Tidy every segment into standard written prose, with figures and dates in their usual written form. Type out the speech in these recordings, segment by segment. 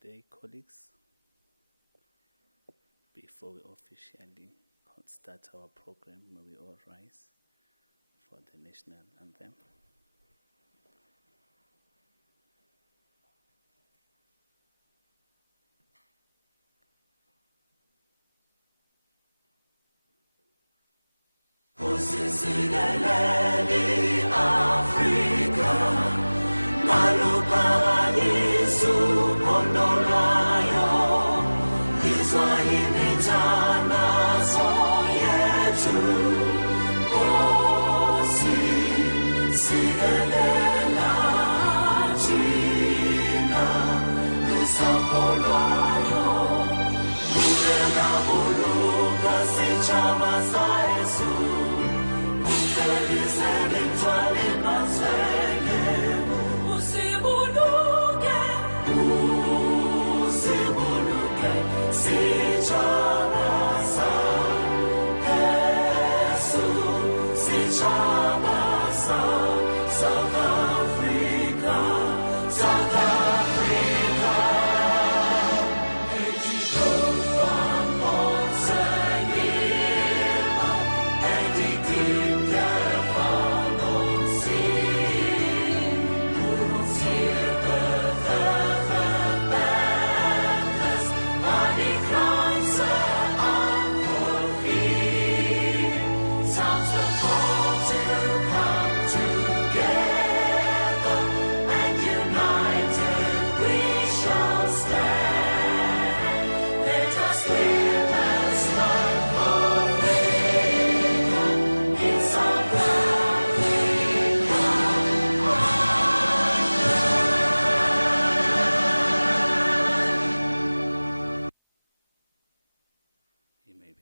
Good day, colleagues. Before we officially start our program, may we all rise for the national anthem.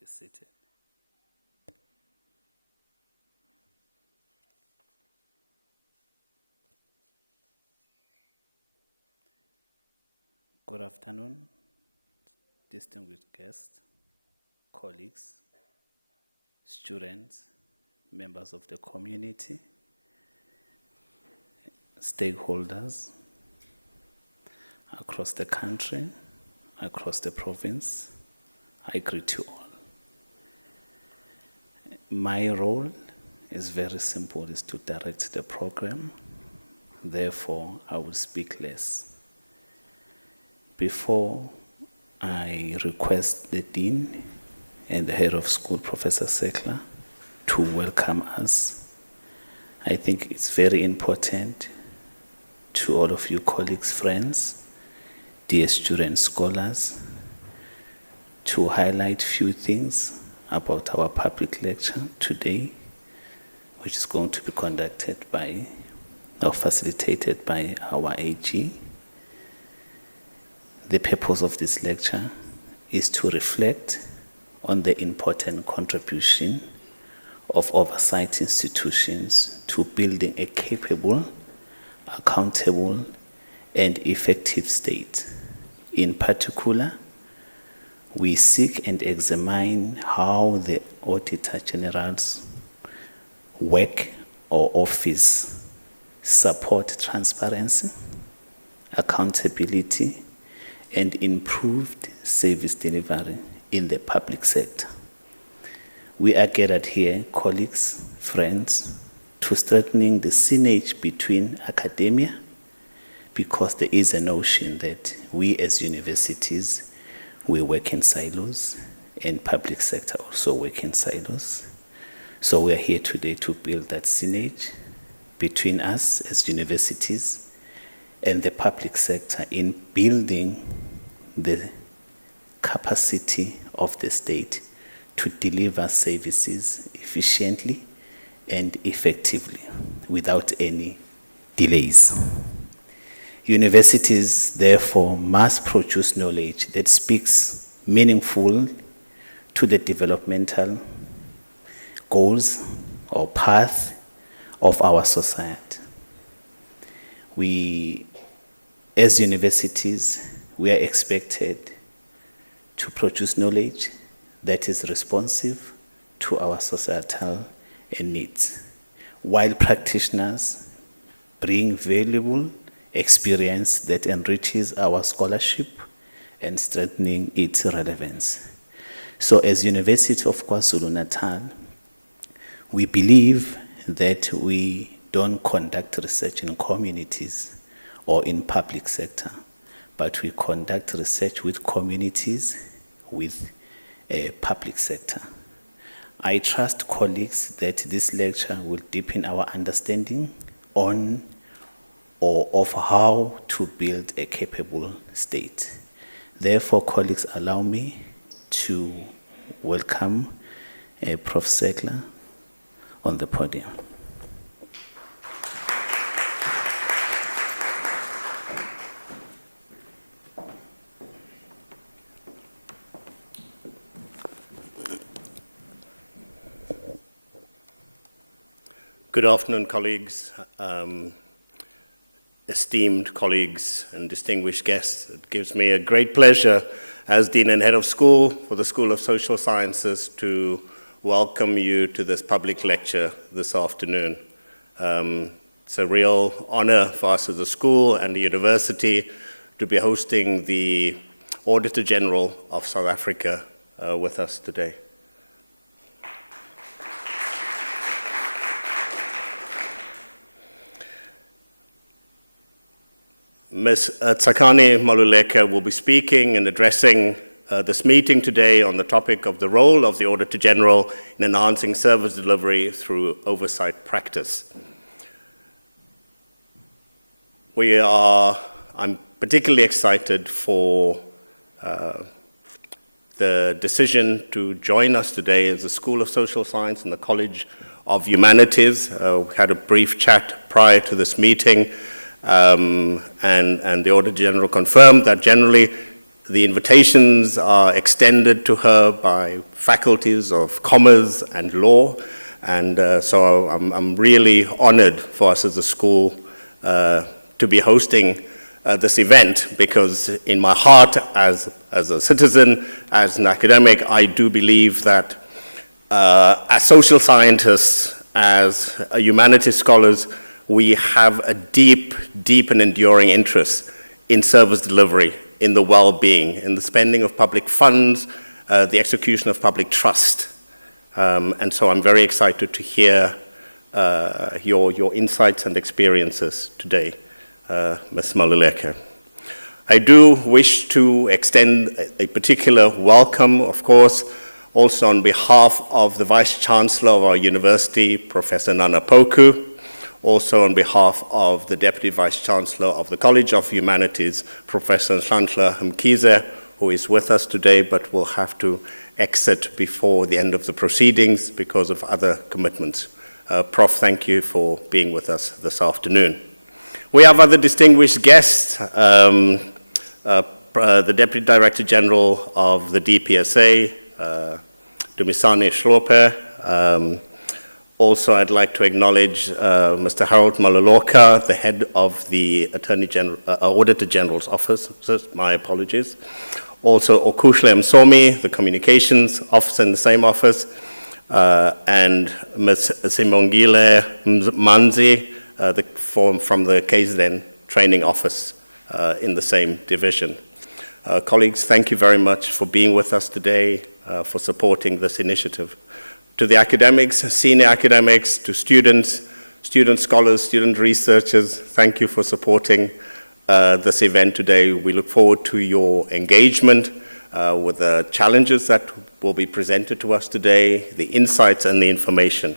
Seated. Good afternoon, distinguished guests, colleagues, students, members of the community, stakeholders across the country, across the province. I greet you all. My role is very simple, is to direct the program. Therefore, I will speak less. Before I request the Dean and the Head of School, Professor Sekla, to welcome us, I think it's very important to all of you colleagues, friends, dear students, scholars, to highlight few things about our public lecture today, which is going to be conducted by or facilitated by our AG. The purpose of this lecture is to reflect on the important contribution of oversight institutions to building a capable, accountable, and effective state. In particular, we seek and examine how the Auditor-General's work or office support transparency, accountability, and improved service delivery in the public sector. We are gathered here, colleagues, friends, to strengthening the synergy between academia, because there is a notion that we as universities, we work in silos, and public sector also work in silos. So we are here today to build that synergy between us as universities and the public sector in building the capacity of the state to deliver services efficiently and effectively without any delays. Universities, therefore, must produce knowledge that speaks meaningful to the developmental goals or path of our society. We, as universities, we are expected to produce knowledge that is responsive to our societal needs, while practitioners bring valuable experience that enriches our scholarship and strengthening its relevance. So as University of KwaZulu-Natal, we believe that we don't conduct research in communities or in public sector, but we conduct research with communities, with a public sector. I trust colleagues that this lecture will deepen our understanding on or of how to build a capable state. Therefore, colleagues, allow me to welcome Prof. Segler on the podium. Good afternoon, colleagues, esteemed colleagues and distinguished guests. It gives me a great pleasure as Dean and Head of School for the School of Social Sciences to welcome you to this public lecture this afternoon. It's a real honor for us as a school and the university to be hosting the Auditor-General of South Africa with us today. Ms. Tsakani Maluleke will be speaking and addressing this meeting today on the topic of the role of the Auditor-General in enhancing service delivery through oversight practice. I'm particularly excited for the decision to join us today as the School of Social Science and the College of Humanities. We had a brief chat prior to this meeting. And the Auditor-General confirmed that generally the invitations are extended to her by faculties of commerce and law, and so I'm really honored for us as a school to be hosting this event, because in my heart as a citizen, as an academic, I do believe that as social scientists, as humanities scholars, we have a deep and enduring interest in service delivery, in the well-being, in the spending of public funds, the execution of public trust. And so I'm very excited to hear your insights and experiences today, Ms. Maluleke. I do wish to extend a particular welcome, of course, also on behalf of the Vice-Chancellor of our university, Professor Nana Poku, also on behalf of the Deputy Vice-Chancellor of the College of Humanities, Professor Nhlanhla Mkhize, who is with us today but will have to exit before the end of the proceedings because of other commitments. Prof, thank you for being with us this afternoon. We have other distinguished guests, the Deputy Director-General of the DPSA, Dumisani Shlope. Also, I'd like to acknowledge Mr. Harold Maluleke, the head of the Auditor-General's office. My apologies. Also, Okushle Msomi, the communications officer in the same office, and Ms. Simongile Manzi from the KZN training office in the same division. Colleagues, thank you very much for being with us today, for supporting this initiative. To the academics, senior academics, to students, student scholars, student researchers, thank you for supporting this event today. We look forward to your engagement with the challenges that will be presented to us today, the insights and the information.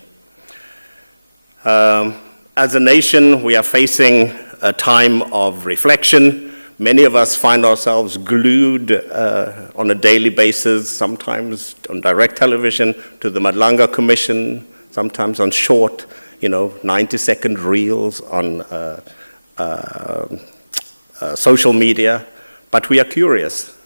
As a nation, we are facing a time of reflection. Many of us find ourselves glued on a daily basis, sometimes on direct television, to the Madlanga Commission, sometimes on short, 90-second reels on social media. But we are curious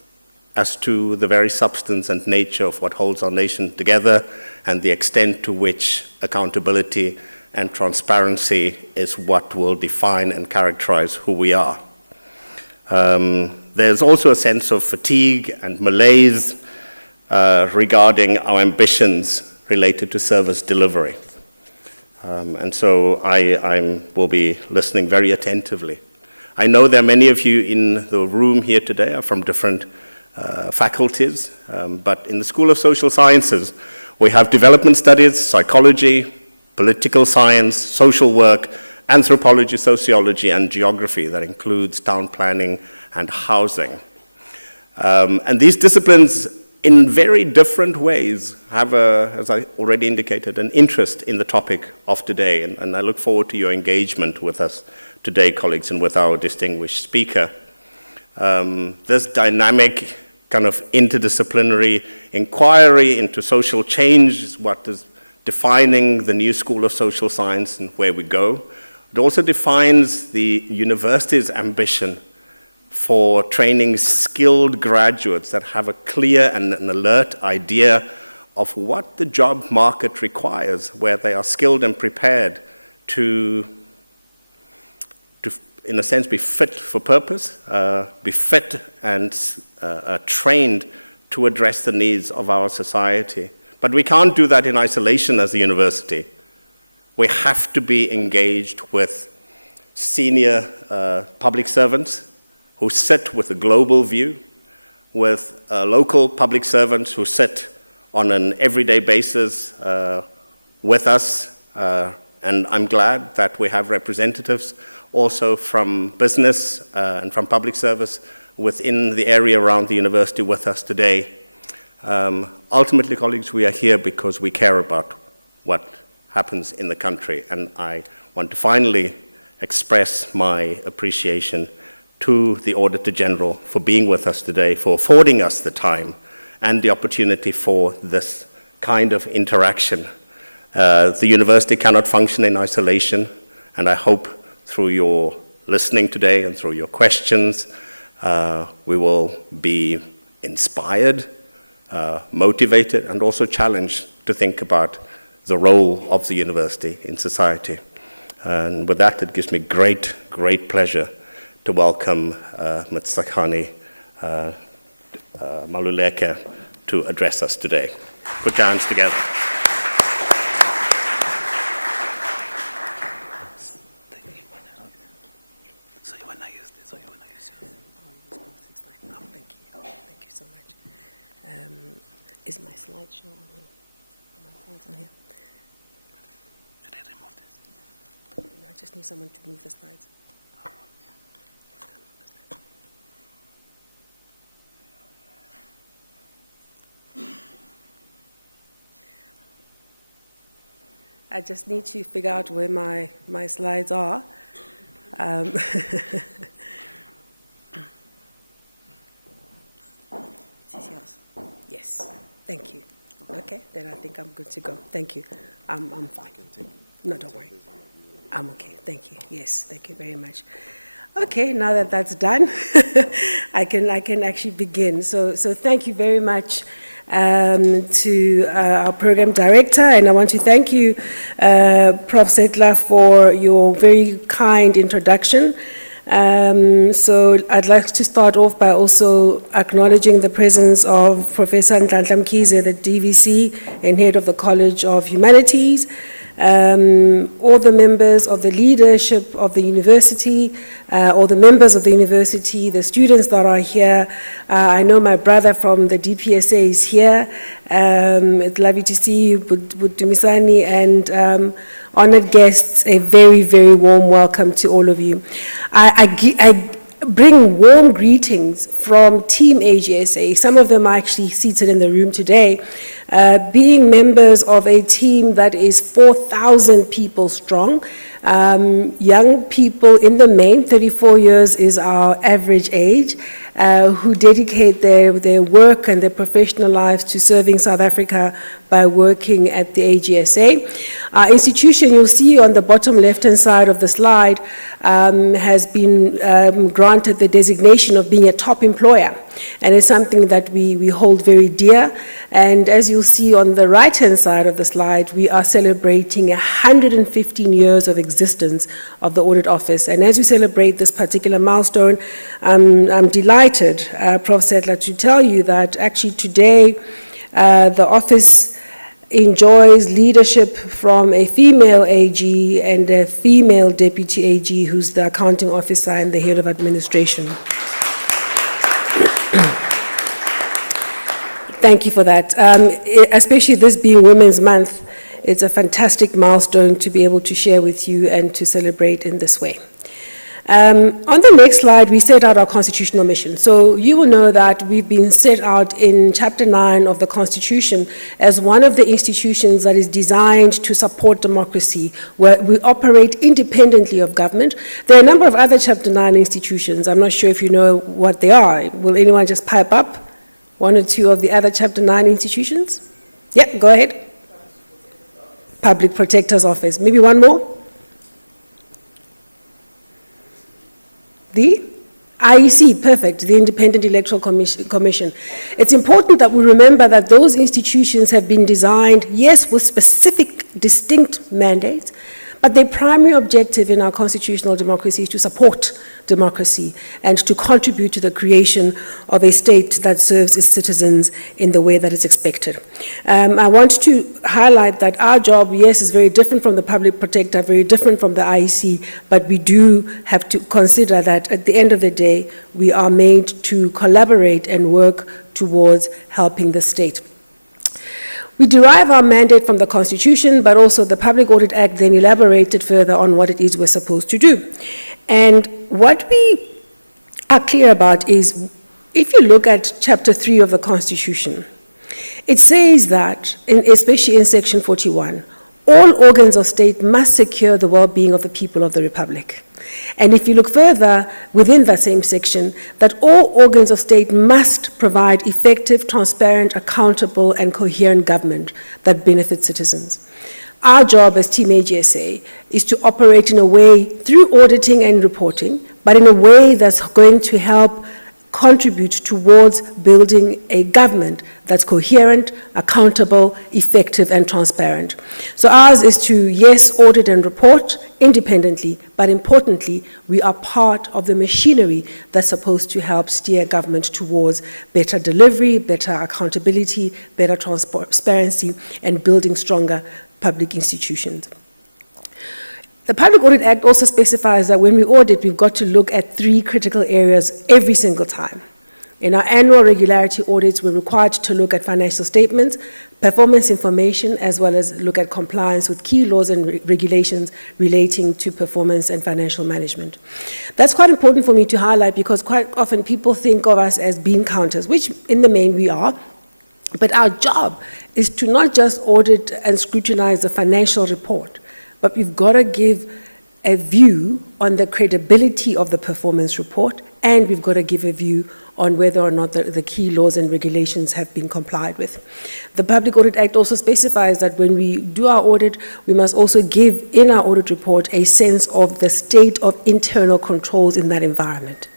as to the very substance and nature of what holds our nation together and the extent to which accountability and transparency is what will define and characterize who we are. There's also a sense of fatigue and malaise regarding our ambitions related to service delivery. And so I will be listening very attentively. I know there are many of you in the room here today are from different faculties, but in the School of Social Sciences, we have development studies, psychology, political science, social work, anthropology, sociology, and geography that includes town planning and housing. And these disciplines, in very different ways, have, as I already indicated, an interest in the topic of today, and I look forward to your engagement with us today, colleagues, and with our distinguished speaker. This dynamic kind of interdisciplinary inquiry into social change is what is defining the new School of Social Science and where we go. It also defines the university's ambition for training skilled graduates that have a clear and an alert idea of what the job market requires, where they are skilled and prepared to in a sense, be fit for purpose, be fit and trained to address the needs of our society. But we can't do that in isolation as a university. We have to be engaged with senior public servants who sit with a global view, with local public servants who sit on an everyday basis with us. And I'm glad that we have representatives also from business and from public service within the area around the university with us today. Ultimately, colleagues, we are here because we care about what happens in the country, and I want to finally express my appreciation to the Auditor-General for being with us today, for affording us the time and the opportunity for this kind of interaction. The university cannot function in isolation, and I hope through your listening today and through your questions, we will be inspired, motivated, and also challenged to think about the role of the university in society. And with that, it gives me great, great pleasure to welcome Ms. Tsakani Maluleke to address us today. Put your hands together. Is my slideshow on here? My slides on here? Should I remove this? I just need someone to move the slides. I just need to figure out where my slides are. Is this yours? Yes. Thank you. Okay, then I think I'm good to go. Thank you. I'm fine. No, don't worry. I'm okay. Thank you. Yes, thank you very much. Okay, now that that's done, I can actually begin. So thank you very much to our program director, and I want to thank you, Prof. Settler, for your very kind introduction. So I'd like to start off by also acknowledging the presence of Professor Nhlanhla Mkhize, the DVC and head of the College of Humanities, all the members of the leadership of the university, all the members of the university, the students that are here. I know my brother from the DPSA is here. It's lovely to see you, Budumisani, and honored guests, a very, very warm welcome to all of you. I bring warm greetings from Team AGSA. Some of them are actually seated in the room today, being members of a team that is 4,000 people strong. Young people in the main, 34 years is our average age, who dedicate their work and their professional lives to serving South Africa by working at the AGSA. Our institution, you'll see on the bottom left-hand side of the slide, has been granted the designation of being a top employer, and it's something that we hold very dear. And as you'll see on the right-hand side of the slide, we are celebrating 115 years of existence of the Audit Office. And as we celebrate this particular milestone, I'm delighted, Prof. Settler, to tell you that actually today the office enjoys leadership from a female AG and a female deputy AG who's the accounting officer and the head of administration. Thank you for that. Especially this being Women's Month, it's a fantastic milestone to be able to share with you and to celebrate in this way. On the next slide, we set out our constitutional mission. So you will know that we've been set out in Chapter 9 of the Constitution as one of the institutions that is designed to support democracy, where we operate independently of government. There are a number of other Chapter 9 institutions. I'm not sure if you know what they are. Will anyone just pipe up one or two of the other Chapter 9 institutions? Yeah, go ahead. Public Protector's Office. Maybe one more? The IEC, perfect, the Independent Electoral Commission. It's important that we remember that those institutions have been designed, yes, with specific, distinct mandates, but their primary objective in our constitutional democracy is to support democracy and to contribute to the creation of a state that serves its citizens in the way that is expected. I want to highlight that our job, yes, is very different from the Public Protector, very different from the IEC, but we do have to consider that at the end of the day, we are made to collaborate and work towards helping the state. We derive our mandate from the Constitution, but also the Public Audit Act then elaborated further on what it is we're supposed to do. And what we are clear about is, if you look at Chapter 3 of the Constitution, it says that, especially in Section 41, all organs of state must secure the well-being of the people of the Republic. And if you look further within that same section, that all organs of state must provide effective, transparent, accountable, and coherent government that benefits citizens. Our job as Team AGSA is to operate in a way through auditing and reporting, but in a way that's going to help contribute towards building a government that's coherent, accountable, effective, and transparent. So ours is to, yes, audit and report independently, but importantly, we are part of the machinery that's supposed to help steer government towards better delivery, better accountability, better transparency, and building stronger public institutions. The Public Audit Act also specifies that when we audit, we've got to look at 3 critical areas every single time. In our annual regularity audits, we're required to look at financial statements, performance information, as well as look at compliance with key laws and regulations relating to performance and financial management. That's quite important for me to highlight because quite often people think of us as bean counters, which in the main we are. But our job is to not just audit and scrutinize the financial report, but we've got to give a view on the credibility of the performance report, and we've got to give a view on whether or not the key laws and regulations have been complied with. The Public Audit Act also specifies that when we do our audit, we must also give in our audit report a sense of the state of internal controls in that environment.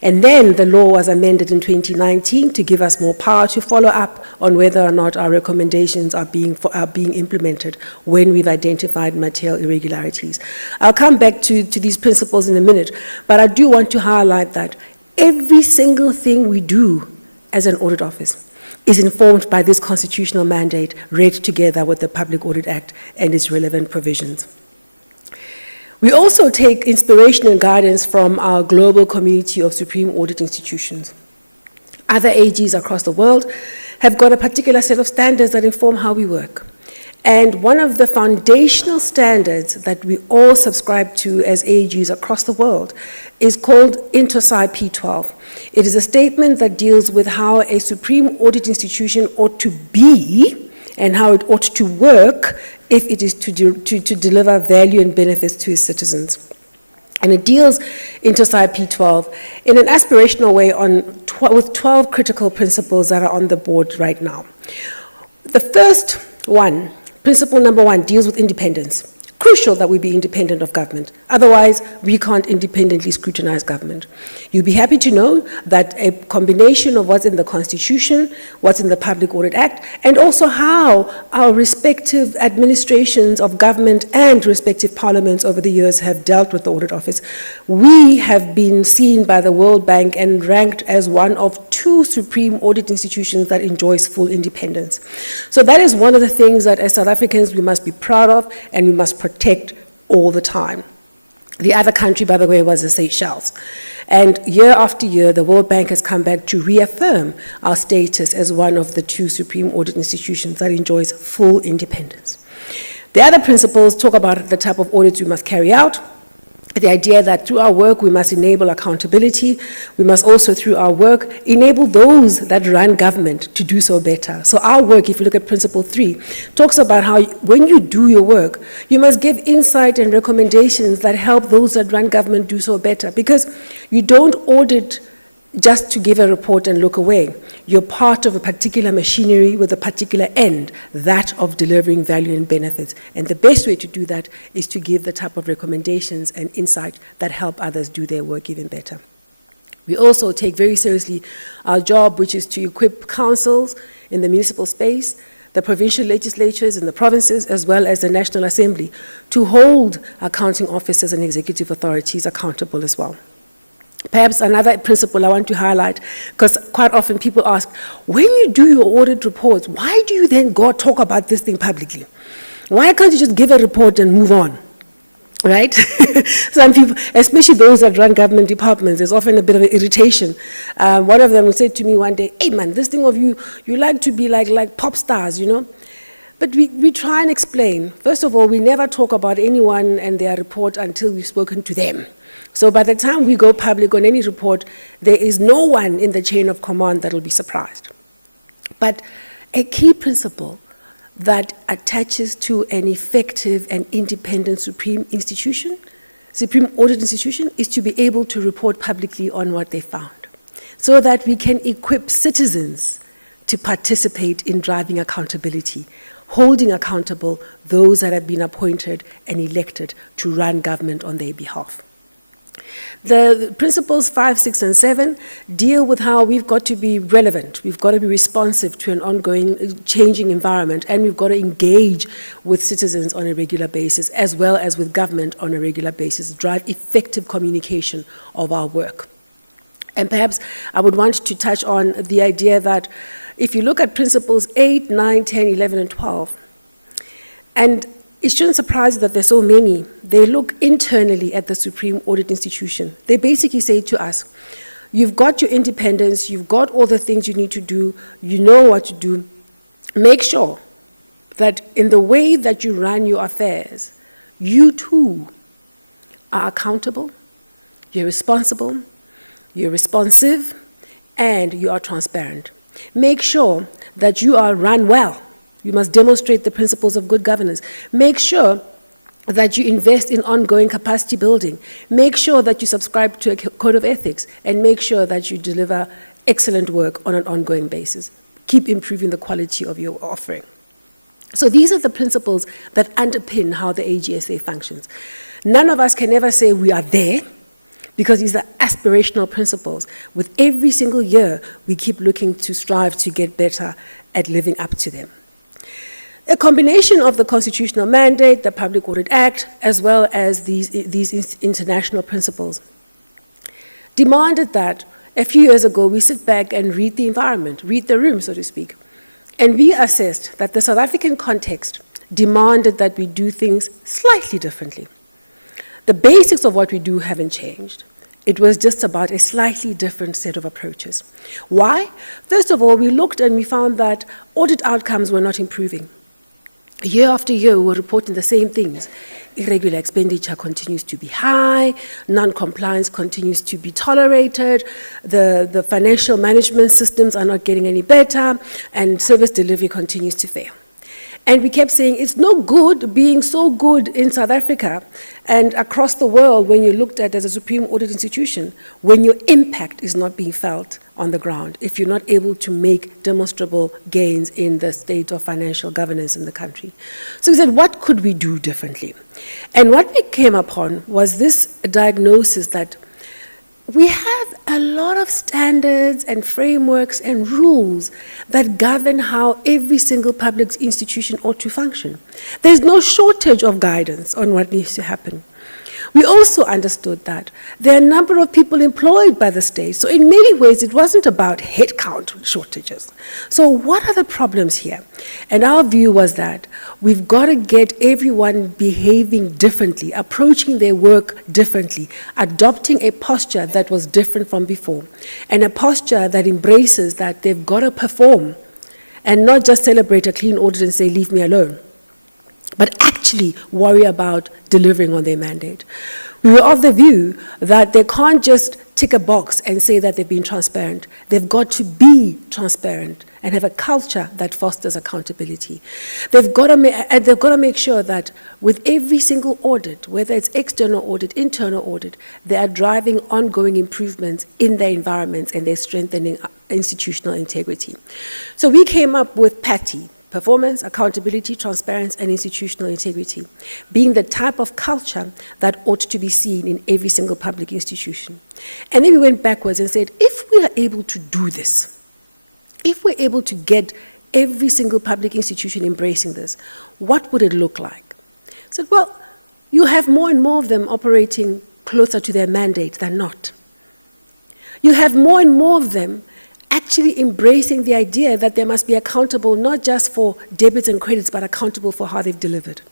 And then the law was amended in 2019 to give us more power to follow up on whether or not our recommendations are being implemented when we've identified material irregularities. I'll come back to these principles in a minute, but I do want to highlight that every single thing we do as an audit office is informed by this constitutional mandate read together with the Public Audit Act and its relevant provisions. We also take inspiration and guidance from our global community of supreme audit institutions. Other AGs across the world have got a particular set of standards that inform how we work. And one of the foundational standards that we all subscribe to as AGs across the world is called Oversight P12. It is a statement that deals with how a supreme audit institution ought to be and how it ought to work if it is to deliver value and benefits to its citizens. And it deals Oversight P12 in an aspirational way with 12 critical principles that are on the board right now. The first one, principle number 1, deals with independence. crucial that we be independent of government. Otherwise, we can't independently scrutinize government. You'll be happy to know that a combination of what's in the Constitution, what's in the Public Audit Act, and also how our respective administrations of government and respective parliaments over the years have dealt with the Audit Office, we have been seen by the World Bank and ranked as one of 2 supreme audit institutions that enjoys full independence. So that is one of the things that as South Africans we must be proud of and we must protect all the time. The other country, by the way, was the Seychelles. And year after year, the World Bank has come back to reaffirm our status as one of the 2 supreme audit institutions that enjoys full independence. The other principles talk about the type of audits we must carry out. The idea that through our work we must enable accountability, we must also through our work enable those that run government to do so better. So our work, if you look at Principle 3, talks about how when you do your work, you must give insight and recommendations that help those that run government do so better, because you don't audit just to give a report and look away. You're part of a particular machinery with a particular end, that of delivering value and benefits. And the best way to do that is to give the type of recommendations and insight that help others do their work even better. We also take very seriously our job, which is to equip councils in the municipal space, the provincial legislatures in the provinces, as well as the National Assembly, to hold accounting officers and executive authorities accountable as well. Perhaps another principle I want to highlight, because quite often people ask, when you do your audit reports, why do you then go talk about this thing publicly? Why can't you just give a report and move on? Right? Some people, especially those that run government departments, there's often a bit of an irritation. One of them said to me one day, hey man, this thing of you like to be like pop stars, you know? But we try and explain. First of all, we never talk about anyone and their report until we've spoken to them. So by the time we go public on any report, there is no one in the chain of command that will be surprised. But a key principle that attaches to an effective and independent supreme audit institution, is to be able to report publicly on what they found, so that we can equip citizens to participate in driving accountability, holding accountable those that have been appointed and elected to run government on their behalf. The principles 5, 6, and 7 deal with how we've got to be relevant, we've got to be responsive to an ongoing changing environment, and we've got to engage with citizens on a regular basis, as well as with government on a regular basis, drive effective communication of our work. And perhaps I would want to touch on the idea that if you look at principles 8, 9, 10, 11, and 12, and it shouldn't surprise you that there's so many. They look internally at the Supreme Audit Institution. They basically say to us, you've got your independence, you've got all the things you need to do, you know what to do. Make sure that in the way that you run your affairs, you too are accountable, you're responsible, you're responsive, and you are transparent. Make sure that you are run well. You must demonstrate the principles of good governance. Make sure that you invest in ongoing capacity building. Make sure that you subscribe to a code of ethics, and make sure that you deliver excellent work on an ongoing basis. Keep improving the quality of your offering. So these are the principles that underpin how the AGSA functions. None of us can ever say we are there, because these are aspirational principles. With every single year, we keep looking to strive to get better at living up to them. A combination of the constitutional mandate, the Public Audit Act, as well as these international principles, demanded that a few years ago we sit back and read the environment, read the room, so to speak. And we assessed that the South African context demanded that we do things slightly differently. The basics of what we do haven't changed. It was just about a slightly different set of approaches. Why? First of all, we looked and we found that audit outcomes were not improving. Year after year, we were reporting the same things. Irregular expenditure continues to be high, non-compliance continues to be tolerated, the financial management systems are not getting any better, and service delivery continues to fail. And we kept saying, it's no good being so good in South Africa and across the world when you're looked at as a supreme audit institution, when your impact is not being felt on the ground, if you're not able to make demonstrable gains in the state of financial governance in the country. So we said, what could we do differently? And what we came upon was this diagnosis that we have a lot of standards and frameworks and rules that govern how every single public institution ought to function. There's no shortage of guidance on what needs to happen. We also understood that there are a number of people employed by the state, so in many ways it wasn't about headcount shortages. So what are the problems here? And our view was that we've got to get everyone behaving differently, approaching their work differently, adopting a posture that was different from before, and a posture that embraces that they've got to perform and not just celebrate a clean audit and say, leave me alone, but actually worry about delivering on their mandate. We were of the view that they can't just tick a box and say that they've been transparent. They've got to be transparent and have a culture that fosters accountability. They've got to make sure that with every single audit, whether it's external audit, internal audit, they are driving ongoing improvements in their environments and they're strengthening institutional integrity. So we came up with PATI, performance, accountability, transparency, and institutional integrity, being the type of culture that ought to be seen in every single public institution. And then we went backwards and said, if we are able to do this, if we're able to get every single public institution embracing this, what would it look like? I said, well, you have more and more of them operating closer to their mandate than not. You have more and more of them actually embracing the idea that they must be accountable not just for debits and credits, but accountable for how they've delivered.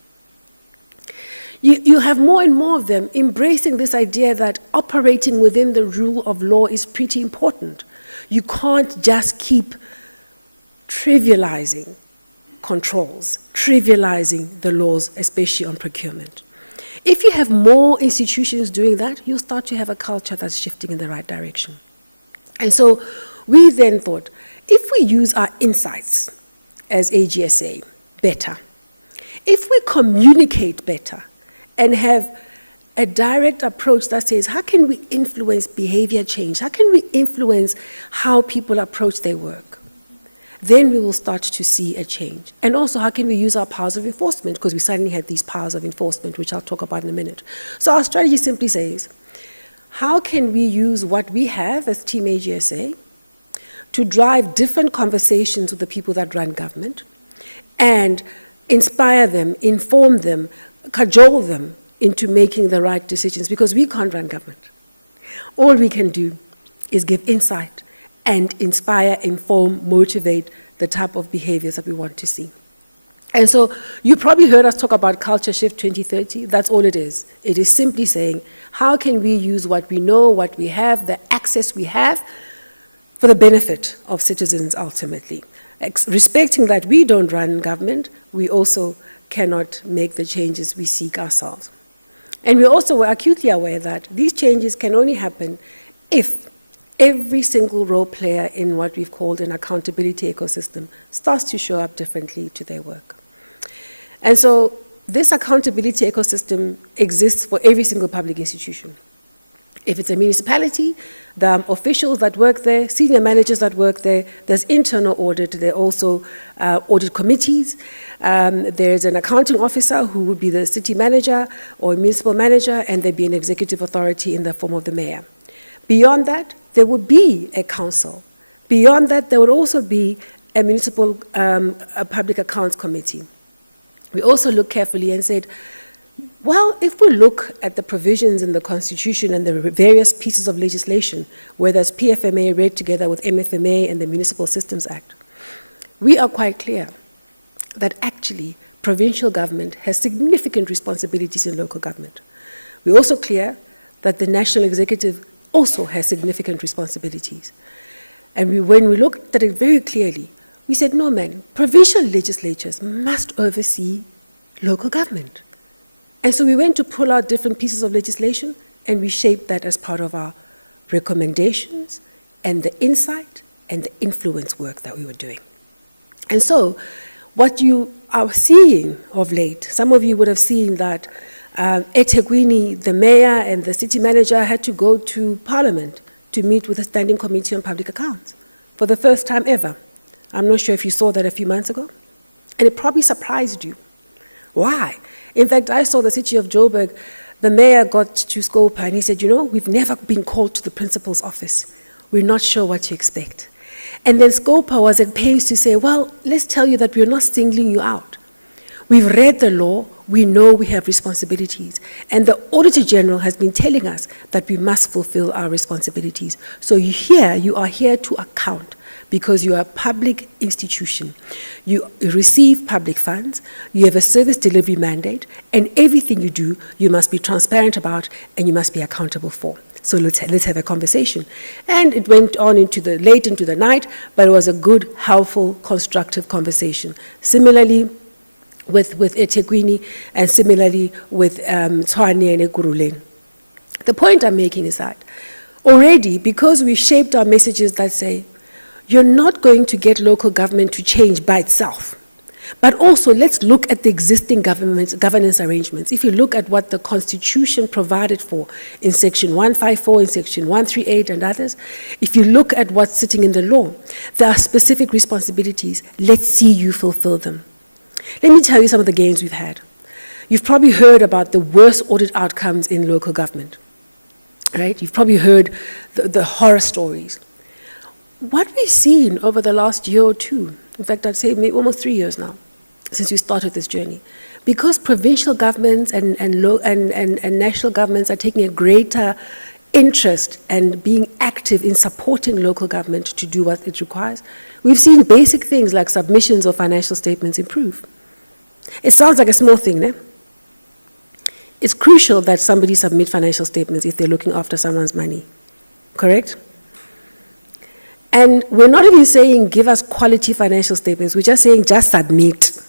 You have more and more of them embracing this idea that operating within the rule of law is pretty important. You can't just keep trivializing controls, trivializing the laws, especially on procurement. If you have more institutions doing that, you'll start to have a culture that's shifting in the right direction. And so we then thought, if we use our insights as AGSA better, if we communicate better and have a direct approach that says, how can we influence behavior change? How can we influence how people approach their work? Then we will start to see a change. And also, how can we use our powers of enforcement? Because we suddenly have these powers of enforcement, which I'll talk about in a minute. So our strategy simply says, how can we use what we have as Team AGSA to drive different conversations with the people that run government and inspire them, inform them, cajole them into making the right decisions, because we can't run government. All we can do is give insight and inspire, inform, motivate the type of behaviors that we want to see. And so you probably heard us talk about Culture Shift 2030. That's all it is. It is simply saying, how can we use what we know, what we have, the access we have, for the benefit of citizens ultimately. Respecting that we don't run government, we also cannot make the changes we seek ourselves. And we also were acutely aware that these changes can only happen if every single role player in what we've called an accountability ecosystem starts to show up differently to their work. And so this accountability ecosystem exists for every single public institution. If it's a municipality, there are officials that work there, senior managers that work there, there's internal audit, there are also audit committees, there's an accounting officer who would be the city manager or municipal manager, and there'd be an executive authority in the form of the mayor. Beyond that, there would be a council. Beyond that, there would also be a municipal a public accounts committee. We also looked carefully and said, well, if we look at the provisions in the Constitution and the various pieces of legislation, whether it's PFMA read together with MFMA and the Municipal Systems Act, we are quite clear that actually provincial government has significant responsibilities in local government. We're also clear that the national executive also has significant responsibilities. And when we looked at it very clearly, we said, no man, provincial legislatures must oversee local government. And so we went to pull out different pieces of legislation, and we shaped that as part of our recommendations and the insight and the influence work that we were doing. And so What you are seeing of late, some of you would have seen that eThekwini, the mayor and the city manager had to go to Parliament to meet with the Standing Committee on Public Accounts for the first time ever. I'm not sure if you saw that a few months ago. And it probably surprised you. Why? In fact, I saw the city of Joburg, the mayor got to Scopa and he said, you know, we've never been called to the principal's office. We're not sure what to expect. And then Scopa was at pains to say, well, let's tell you that we're not singling you out. We've read the law, we know we have responsibilities. And the Auditor-General has been telling us that we must fulfill our responsibilities. So you are here to account because you are a public institution. You receive public funds, you have a service delivery mandate, and everything you do, you must be transparent about and you must be accountable for. So let's have a conversation. And it went on late into the night, but it was a good, helpful, constructive conversation. Similarly, with eThekwini and similarly with Tshwane and Ekurhuleni. The point I'm making is that already, because we've shaped our messages that say, you're not going to get local government to change by itself, but also let's look at the existing governance arrangements. If you look at what the Constitution provided for in Section 154, in Section 138 and others, if you look at what's sitting in the law, there are specific responsibilities. Let's see you fulfill them. Let me tell you some of the gains we've had. You've probably heard about the worst audit outcomes in local government, right? You've probably heard the horror stories. What we've seen over the last year or two, in fact, I'd say maybe almost 3 years now, since we started this journey, because provincial governments and national governments are taking a greater interest and being active in supporting local government to do what it requires, we've seen basic things like submissions of financial statements improve. It sounds like a small thing, ne? It's crucial that somebody submit financial statements if they're looking after someone's money, correct? And we're not even saying give us quality financial statements, we're just saying just submit.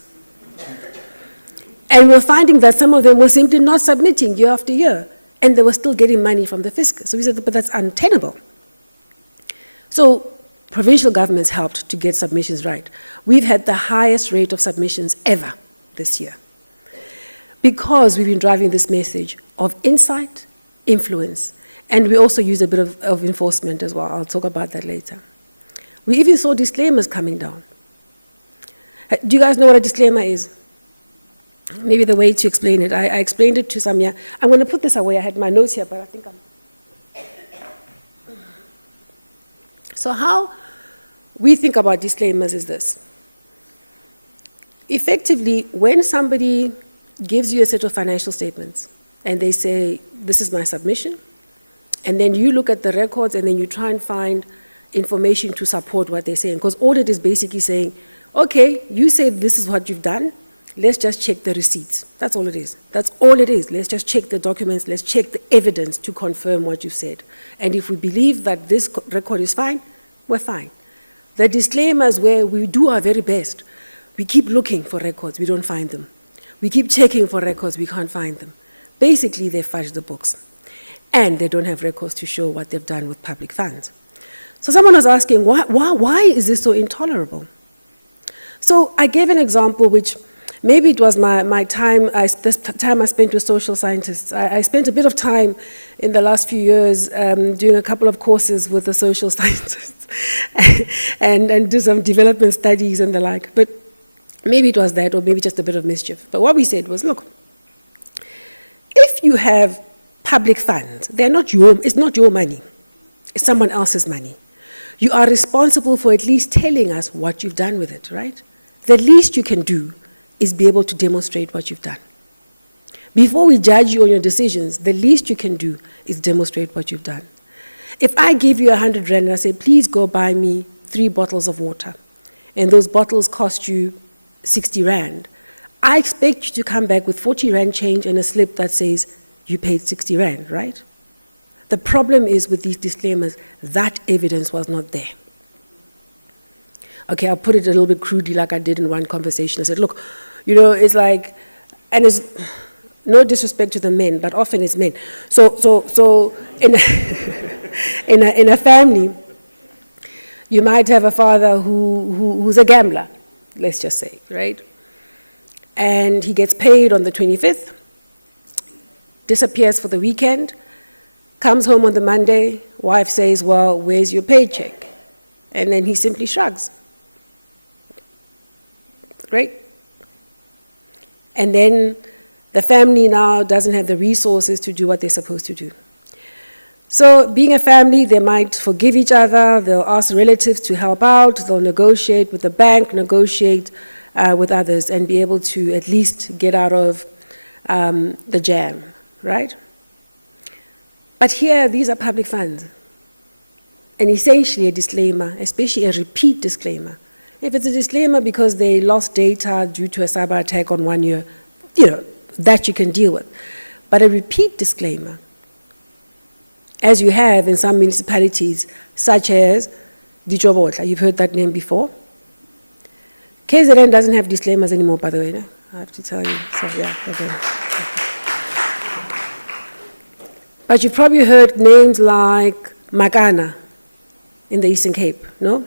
And we're finding that some of them were simply not submitting year after year, and they were still getting money from the fiscus. So we said, but that's untenable. So provincial governments helped to get submissions right. We've had the highest rate of submissions ever this year, because we've been driving this message of insight, influence, and we also use a bit of enforcement as well. I'll talk about that later. We even saw disclaimers coming down. Do you guys know what a disclaimer is? Maybe the way to explain it, I explained it to Samia. I'm going to put this away. I had my notes here, but I think I'm... So how we think about disclaimers is this. Effectively, when somebody gives you a set of financial statements and they say, this is my submission, and then you look at the records and then you try and find information to support what they're saying. Because audit is basically saying, okay, you say this is what you've done, let's just check the receipts. That's all it is. That's all it is. Let's just check the documents, let's check the evidence to confirm what you've said. And if we believe that this record is fine, we're fine. The disclaimers where we do our very best, we keep looking for records, we don't find them. We keep checking for records, we can't find them. Basically, they fudge the books. And they don't have records to show what they've done with public funds. So someone was asking, why is this so intolerable? So I gave an example which, maybe it was my time, this time I spent with social scientists. I spent a bit of time in the last few years doing a couple of courses with the social scientists and do some development studies and the like. But maybe it was that, or maybe just a bit of mischief. But what we said was, look, if you have public funds, it's not your money, it's someone else's money. You are responsible for at least telling us what you've done with it, right? The least you can do is be able to demonstrate what you've done. Before we judge you on your decisions, the least you can do is demonstrate what you've done. If I give you 100 rand and I say, please go buy me 3 bottles of water, and those bottles cost you 60 rand, I expect you to come back with 40 rand change and a slip that says you paid 60 rand, right? The problem is with these disclaimers, that evidence was not there. Okay, I'll put it a little bit crudely like I did in one conversation. I said, look, it's like, and it's no disrespect to the men, but often it's men. So in a family, you might have a father who's a gambler, let's just say, right? And he gets paid on the 25th, disappears for the weekend, comes home on the Monday, wife says, well, where's your paycheck? And then he simply shrugs, right? And then the family now doesn't have the resources to do what they're supposed to do. So being a family, they might forgive each other, they'll ask relatives to help out, they'll negotiate with the bank, negotiate with others, and be able to at least get out of the jam, right? But here, these are public funds. And essentially a disclaimer, especially a repeat disclaimer. If it's a disclaimer because they lost data due to a cyber attack on 1 year, that you can deal with. But a repeat disclaimer, as you have in some municipalities, such as Ditjobotla, you've heard that name before. KZN doesn't have disclaimers anymore, by the way, no? I have to tell you. So, yeah, okay. But you've probably heard names like Makana in the Eastern Cape, no?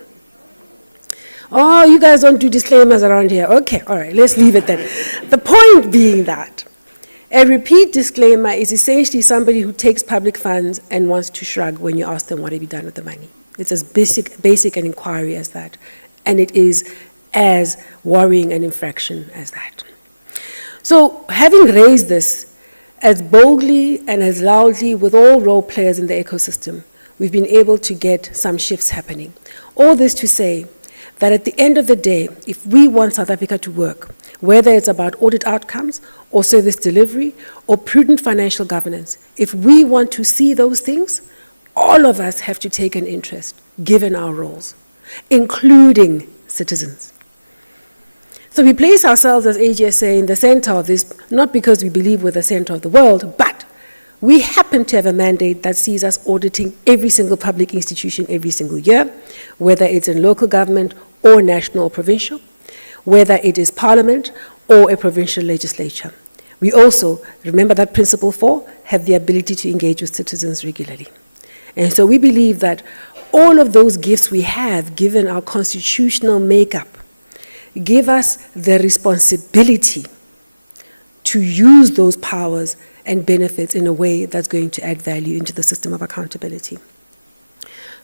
Oh, you guys don't do disclaimers around here. Okay, all right, let's leave it then. The point being that a repeat disclaimer is essentially somebody who takes public funds and wants to shrug when you ask them what have you done with the money. It's as basic an inquiry as that. And it is as worrying an infraction as that. So having raised this as boldly and as loudly with all role players in the ecosystem, we've been able to get some shifts happening. All this to say that at the end of the day, if we want South Africa to work, whether it's about audit outcomes or service delivery or prudent financial governance, if we want to see those things, all of us have to take an interest, given our roles, including citizens. So we place ourselves as AGSA in the center of this, not because we believe we're the center of the world, but we happen to have a mandate that sees us auditing every single public institution every single year, whether it's in local government or national or provincial, whether it is parliament or a provincial legislature. We also, remember that principle 4, have the ability to engage with citizens regularly. And so we believe that all of those gifts we have, given our constitutional makeup, give us the responsibility to use those powers and benefits in a way that's going to add value into the system of accountability.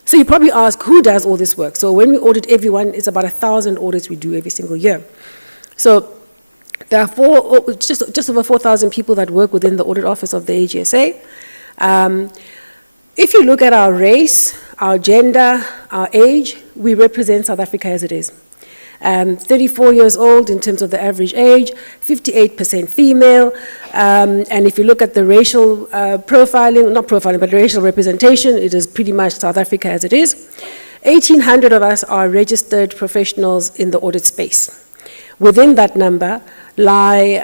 So you probably ask, who does all this work? So when we audit everyone, it's about 1,000 audits we do every single year. So there are just over 4,000 people that work within the audit office of the AGSA. If you look at our race, our gender, our age, we represent South Africa as it is. 34 years old in terms of the average age, 58% female, and if you look at the racial profiling, not profiling, but racial representation, it is pretty much South Africa as it is. 1,800 of us are registered professionals in the audit space. Within that number lie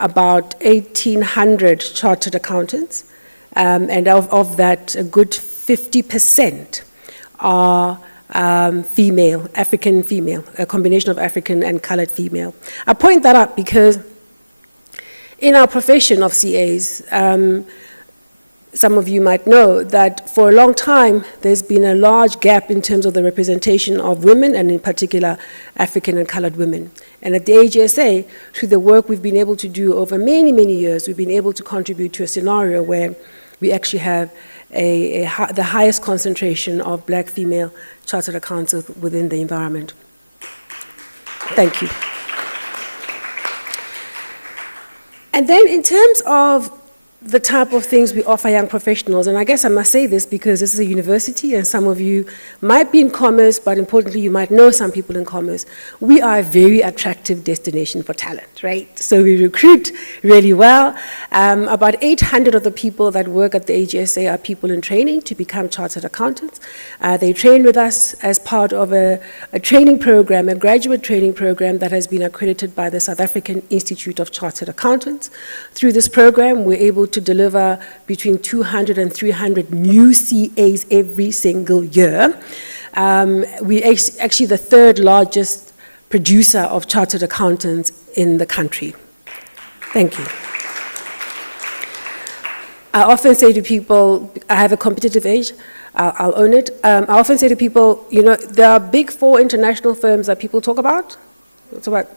about 1,800 chartered accountants, and of that, a good 50% are female, African female, a combination of African and colored female. I point that up because in our profession of CAs, some of you might know that for a long time there's been a large gap in terms of the representation of women, and in particular African and colored women. And at the AGSA, through the work we've been able to do over many, many years, we've been able to contribute to a scenario where we actually have the highest concentration of black female chartered accountants within the environment. Thank you. And then in terms of the type of things we offer young professionals, and I guess I must say this because this is a university and some of you might be in commerce, but importantly you might know some people in commerce. We are a very attractive destination for talent, right? So we recruit really well. About 800 of the people that work at the AGSA are people in training to become chartered accountants. They train with us as part of a training program, a graduate training program that has been accredited by the South African Institute of Chartered Accountants. Through this program, we're able to deliver between 200 and 300 new CAs every single year. We're actually the third largest producer of chartered accountants in the country. Thank you. I often say to people, I have a competitive edge, I'll own it. I often say to people, you know, there are big 4 international firms that people talk about, What's about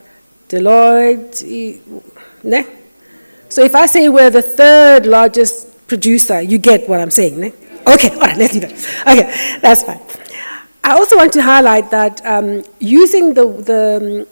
Deloitte? Ne? So if I say we're the third largest producer, you get what I'm saying, ne? Okay, all right, let's do that. Okay, that's fine. I also want to highlight that using the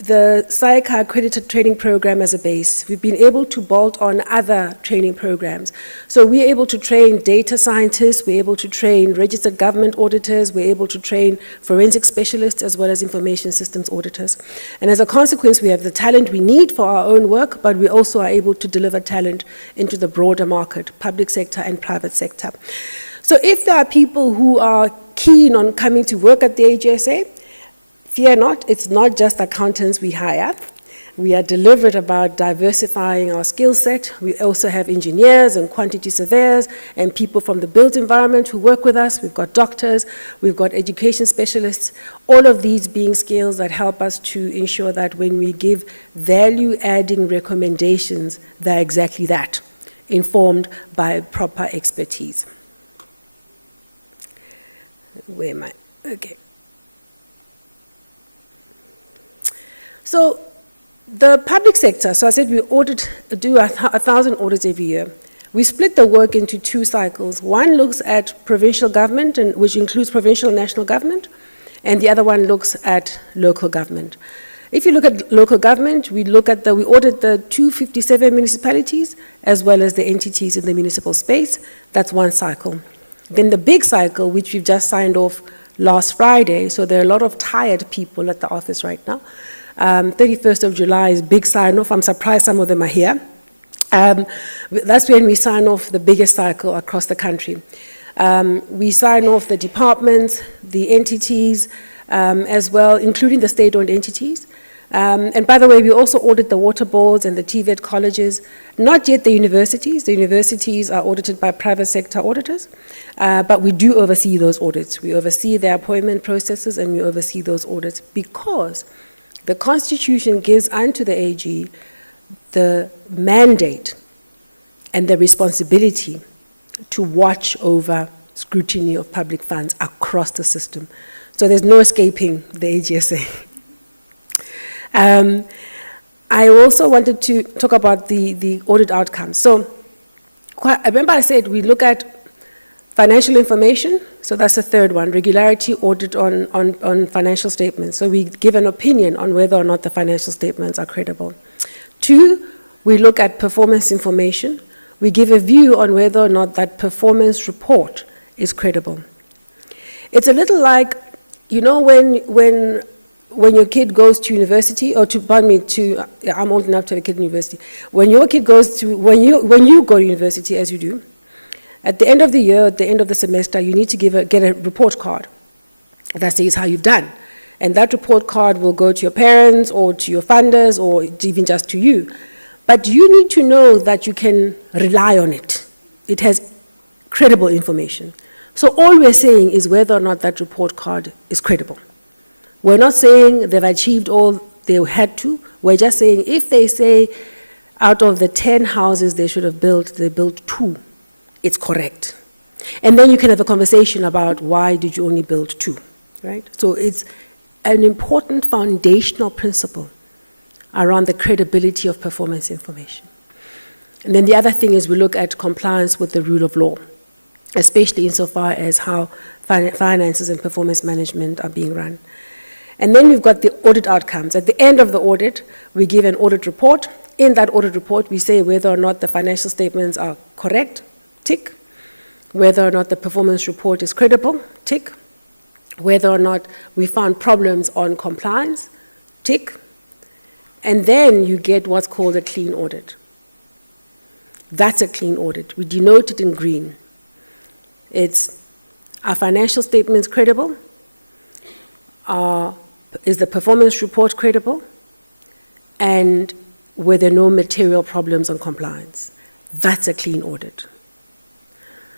SAICA accredited training program as a base, we've been able to bolt on other training programs. So we're able to train data scientists, we're able to train registered government auditors, we're able to train forensic specialists as well as information systems auditors. And as a consequence, we have the talent we need for our own work, but we also are able to deliver talent into the broader market, public sector and private sector. So if there are people who are keen on coming to work at the AGSA, fear not, it's not just accountants we hire. We are deliberate about diversifying our skill set. We also have engineers and quantity surveyors and people from the built environment who work with us. We've got doctors, we've got education specialists, all of these being skills that help us to ensure that when we give value-adding recommendations, they're exactly that, informed by proper expertise. Where am I? Okay. So the public sector, so I said we do 1,000 audits every year. We split the work into two cycles. One looks at provincial government, which includes provincial and national government, and the other one looks at local government. If you look at local government, we audit the 257 municipalities as well as the entities in the municipal space. That's one cycle. Then the big cycle, which we've just signed off last Friday, so there are a lot of tired people at the office right now. 31st of July is big sign-off. I'm surprised some of them are here. That's when we sign off the biggest cycle across the country. We sign off the departments, the entities, as well, including the state-owned entities. And by the way, we also audit the water boards and the TVET colleges, not yet the universities. The universities are audited by private sector auditors, but we do oversee those audits. We oversee their appointment processes and we oversee those audits because the Constitution gives unto the AG the mandate and the responsibility to watch over scrutiny of public funds across the system. So there's no escaping the AGSA. I also wanted to talk about the audit outcomes. So I remember I said we look at financial information, so that's the third one, regularity audit on financial statements. So we give an opinion on whether or not the financial statements are credible. 2, we look at performance information. We give a view on whether or not that performance report is credible. It's a little like, you know, when your kid goes to university, or I'm old enough to have a kid in university. When you go to university, as you do, at the end of the year, at the end of the semester, you need to get a report card that says how you've done. And that report card will go to your parents or to your funders or even just to you. But you need to know that you can rely on it. It has credible information. So all we're saying is whether or not that report card is credible. We're not saying they've achieved all they had to. We're just saying if they say out of the 10 houses they should have built, they built 2. It's correct. And then you can have a conversation about why did you only build 2, right? So it's an important foundational principle around the credibility of performance information. And then the other thing is we look at compliance with the rule of law, especially insofar as how finances and performance management are being run. And then we've got the audit outcomes. At the end of the audit, we give an audit report. In that audit report, we say whether or not the financial statements are correct, tick. Whether or not the performance report is credible, tick. Whether or not we found problems on compliance, tick. And then you get what's called a clean audit. That's a clean audit. We denote it in green. It's, are financial statements credible? Is the performance report credible? And were there no material problems on compliance? That's a clean audit.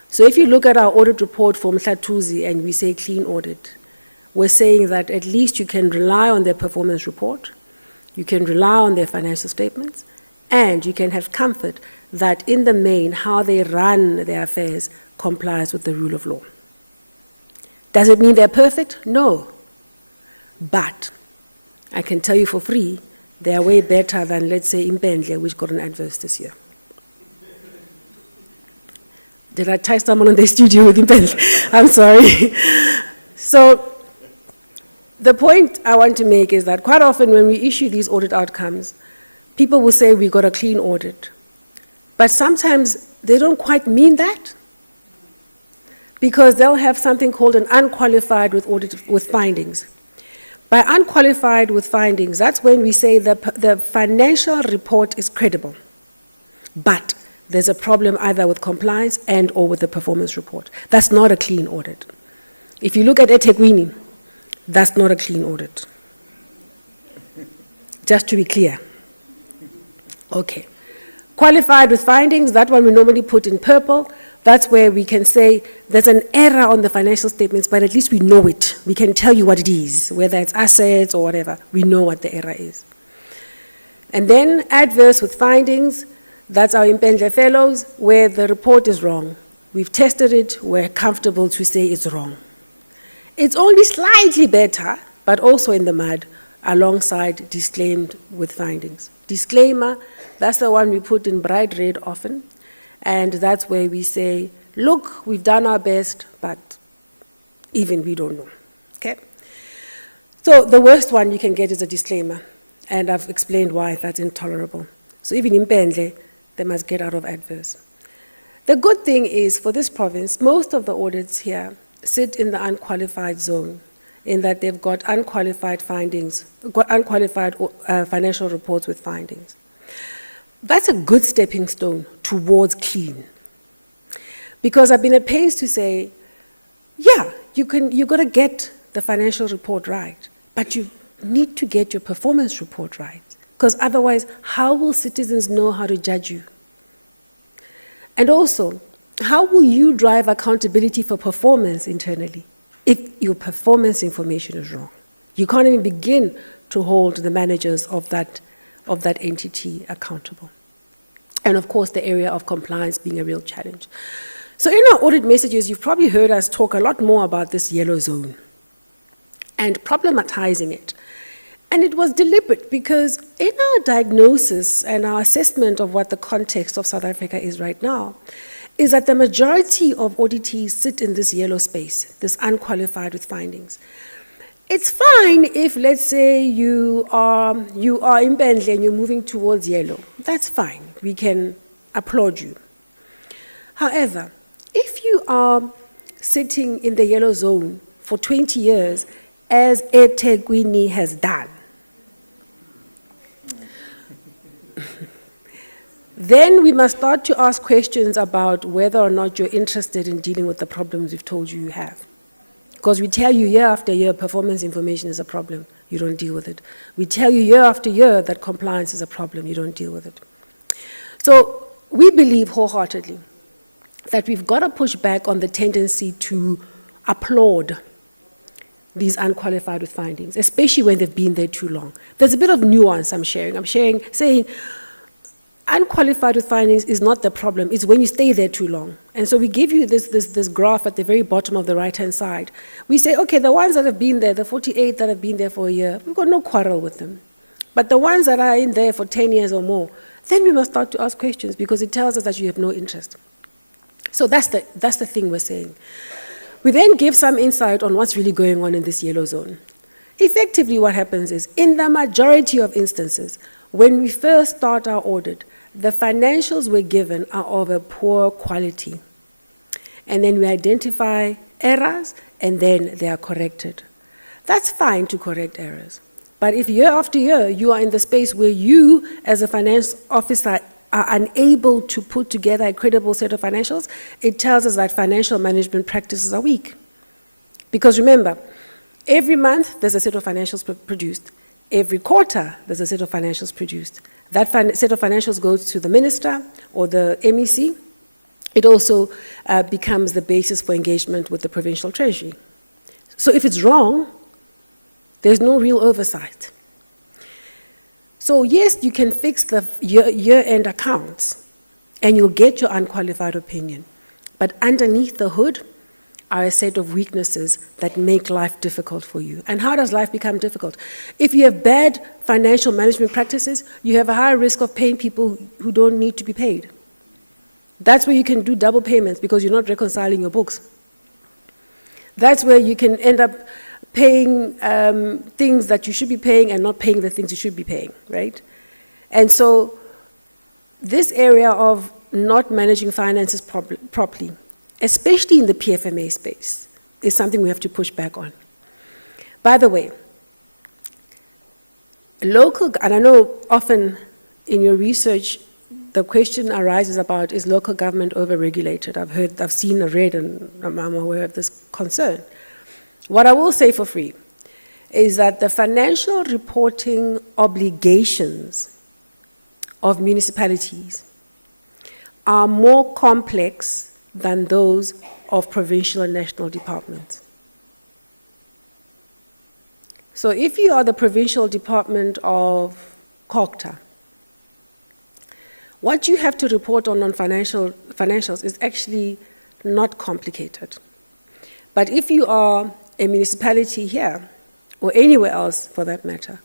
So if you look at our audit report for Mhlatuzi and we say clean audit, we're saying that at least you can rely on their performance report, you can rely on their financial statements, and you can have comfort that in the main, how they run their affairs complies with the rule of law. Does it mean they're perfect? No. But I can tell you for free, they are way better than, let's say, Impendle, which got an adverse this year. Did I tie someone on the studio with Impendle? I'm sorry. So the point I want to make is that quite often when we issue these audit outcomes, people will say we got a clean audit. But sometimes they don't quite mean that, because they'll have something called an unqualified with findings. By unqualified with findings, that's when we say the financial report is credible, but there's a problem either with compliance and or with the performance report. That's not a clean audit. If you look at eThekwini, that's not a clean audit. Just to be clear. Okay. Qualified with findings, that one we normally put in purple. That's where we can say there's an error on the financial statements, but at least we know it. We can tell you what it is, whether it's assets or whatever. We know what the error is. And then adverse with findings, that's our Impendle Fellows, where the report is wrong. We've tested it, we're comfortable to say it's wrong. It's only slightly better, but also in the mud, alongside disclaimed with findings. Disclaimer, that's the one we put in bright red often, and that's where we say, look, we've done our best, but even we don't know, okay? So the worst one you can get is a disclaimer, and I've explained why that's intolerable. So even in Pendle, they must get out of adverse. The good thing is, for this province, most of the audits here sit in the unqualified zone, in that they've got unqualified findings, unqualified financial reports with findings. That's a good stepping stone towards clean. Because I've been at pains to say, yeah, you've got to get the financial report right, but you need to get your performance report right. Because otherwise, how will citizens know how to judge you? And also, how will you drive accountability for performance internally if your performance information is wrong? You can't even begin to hold the managers of that entity accountable. And of course, the area of compliance being a real challenge. So in our audit messages, you've probably heard us talk a lot more about this yellow zone and problematizing it. And it was deliberate because in our diagnosis and our assessment of what the context of South Africa is right now, is that the majority of auditees sit in this yellow space, this unqualified with findings. It's fine if, let's say, you are in Pendle and you're moving towards yellow. That's fine. We can applaud you. However, if you are sitting in the yellow zone for 20 years, as eThekwini has done, then we must start to ask questions about whether or not you're interested in dealing with the problems we've told you you have. Because we tell you year after year performance information is a problem, you don't deal with it. We tell you year after year that compliance is a problem, you don't deal with it. So we believe wholeheartedly that we've got to push back on the tendency to applaud these unqualified with findings, especially when they've been there too long. There's a bit of nuance I'm sharing. Saying unqualified with findings is not the problem, it's when you stay there too long. And so we give you this graph at the very bottom of the right-hand side. We say, okay, the ones that have been there, the 48 that have been there for a year, we've got no quarrel with them. But the ones that are in there for 10 years or more, then we must start to ask questions because it tells us that you have no interest. So that's the thing we're saying. We then give some insight on what's really going on in this yellow zone. Effectively, what happens is, in the majority of instances, when we first start our audit, the financials we're given are of a poor quality. And then we identify errors, and then they are corrected. That's fine to correct errors. But if year after year you are in the space where you, as a finance officer, are unable to put together a credible set of financials, it tells us that financial management practices are weak. Because remember, every month there's a set of financials produced. Every quarter there's a set of financials produced. That set of financials goes to the minister or the MEC. It also becomes the basis for engagement with the provincial treasury. So if it's wrong, there's no real oversight. So yes, you can fix the year-end accounts and you'll get your unqualified opinion. But underneath the hood, are a set of weaknesses that make life difficult for you. And how does life become difficult? If you have bad financial management practices, you have a higher risk of paying people who don't need to be paid. That's where you can do double payments because you're not reconciling your books. That's where you can end up paying things that you should be paying and not paying the things you should be paying, right? And so this area of not managing finances properly, especially in the PFMA space, is something we have to push back on. By the way, and I know often in your research, the question arises about, is local government over-regulated? I've seen, read, and I'm aware of this concern. What I will say for free is that the financial reporting obligations of municipalities are more complex than those of provincial and national departments. So if you are the provincial department of COGTA, what you have to report on financials is actually not complicated. But if you are a municipality here, or anywhere else for that matter,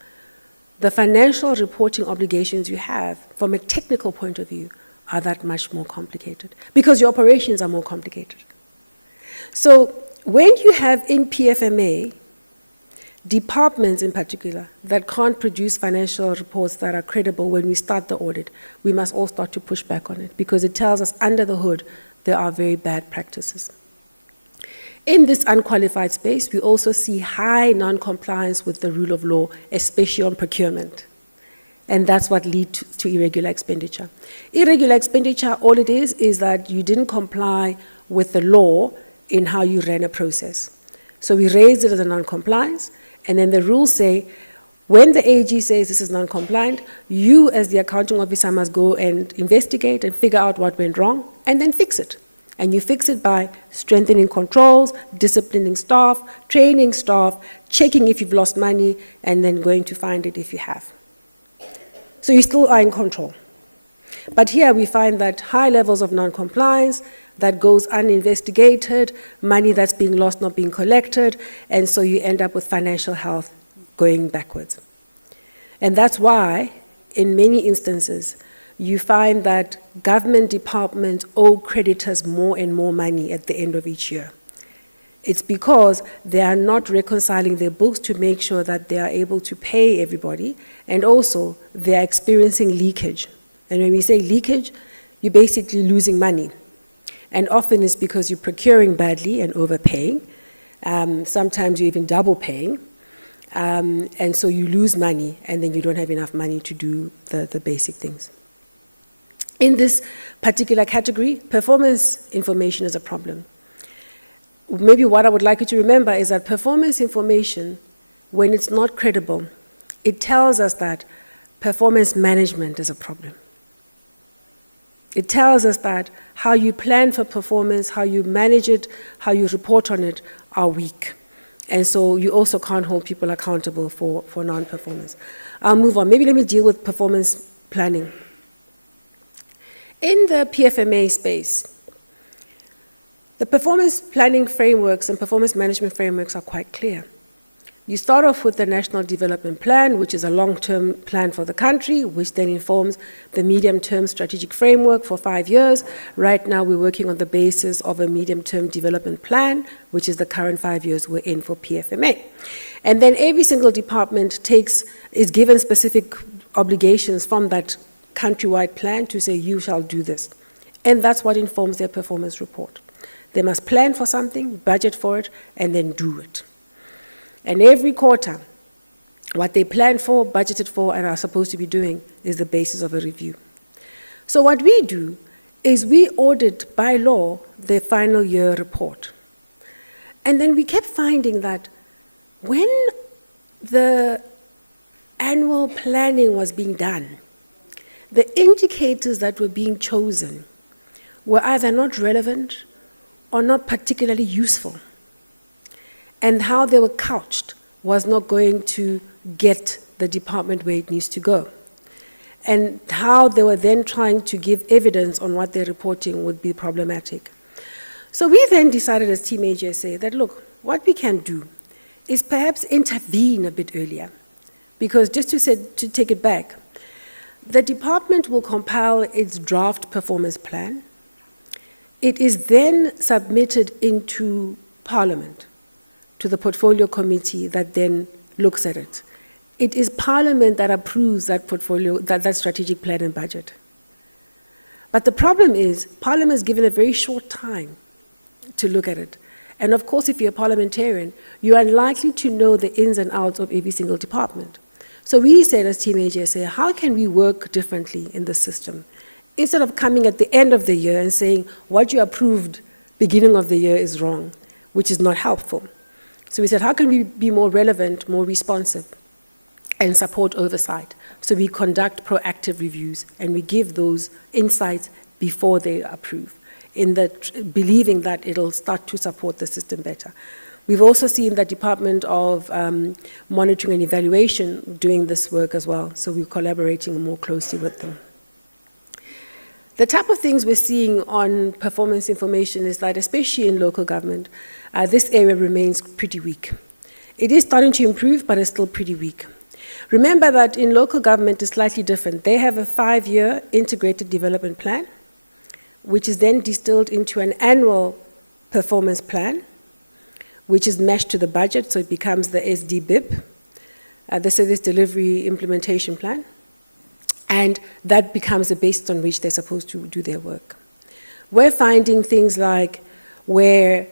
the financial reporting obligations you have from a technical point of view are that much more complicated because your operations are more complicated. So when you have in PFMA departments in particular that can't produce financial reports that are credible when we start the audit, we must all start to push back on it because it tells us under the hood there are very bad practices. In this unqualified space, we also see high non-compliance with the rule of law, especially on procurement. And that's what leads to irregular expenditure. Irregular expenditure, all it is that you didn't comply with the law in how you ran a process. So we raised it as a non-compliance, and then the rules say, when the AG says this is non-compliant, you as the accounting officer must go and investigate and figure out what went wrong, and then fix it. And you fix it by strengthening controls, disciplining staff, training staff, checking if you've lost money, and then going to find it if you have. So you still are in control. But here we find that high levels of non-compliance, that goes uninvestigated, money that's being lost not being collected, and so you end up with financial health going backwards. And that's why, in many instances, you find that government departments owe creditors more and more money at the end of each year. It's because they are not reconciling their books to make sure that they are able to pay everybody, and also they are experiencing leakage. And when we say leakage, you're basically losing money. And often it's because you're procuring badly and overpaying. Sometimes you're even double paying. And so you lose money, and then you don't have enough money to do the basic things. In this particular category, performance information is a problem. Maybe what I would like you to remember is that performance information, when it's not credible, it tells us that performance management is a problem. It tells us that how you plan for performance, how you manage it, how you report on it are weak. And so you also can't hold people accountable for non-performance. I'll move on. Maybe let me deal with performance planning. In the PFMA space, the performance planning frameworks and performance management frameworks are quite clear. You start off with the National Development Plan, which is a long-term plan for the country, which then informs the medium-term strategic framework for 5 years. Right now, we're working on the basis of a medium-term development plan, which is the current 5 years we're in for PFMA. And then every single department is given specific obligations from that countrywide plan to say, you shall do this. And that's what informs their performance report. They must plan for something, budget for it, and then do it. And every quarter, what they planned for, budgeted for, and are supposed to be doing is the basis of a review. So what we do is we audit by law their final year report. And then we kept finding that when the annual planning was being done, the indicators that were being chosen were either not relevant or not particularly useful. And how they were couched was not going to get the department where it needs to go. And how they were then trying to give evidence on what they're reporting would be problematic. So we then decided as Team AGSA that, look, what we can do is perhaps intervene a bit earlier. Because just to take it back, the department will compile its draft performance plan. It is then submitted into Parliament, to the portfolio committee that then looks at it. It is Parliament that approves that portfolio, that strategic plan and budget. But the problem is, Parliament is given a very short time to look at it. And of course, if you're a parliamentarian, you're unlikely to know the ins and outs of every single department. So we said as Team AGSA, how can we work differently in the system? Instead of coming at the end of the year and saying, what you approved beginning of the year is wrong, which is not helpful. So we said, how can we be more relevant, more responsive, and support oversight? So we conduct proactive reviews, and we give those insights before they approve, believing that it'll start to support the system better. We've also seen the Department of Monitoring and Evaluation doing this work as well, so we're collaborating more closely with them. The type of things we're seeing on performance information is that, especially in local government, this area remains pretty weak. It is starting to improve, but it's still pretty weak. Remember that in local government it's slightly different. They have a 5-year integrated development plan, which is then distilled into an annual performance plan, which is meshed to the budget, so it becomes the SDBIP, the Service Delivery Implementation Plan, and that becomes the basis on which they're supposed to do their work. We're finding things like where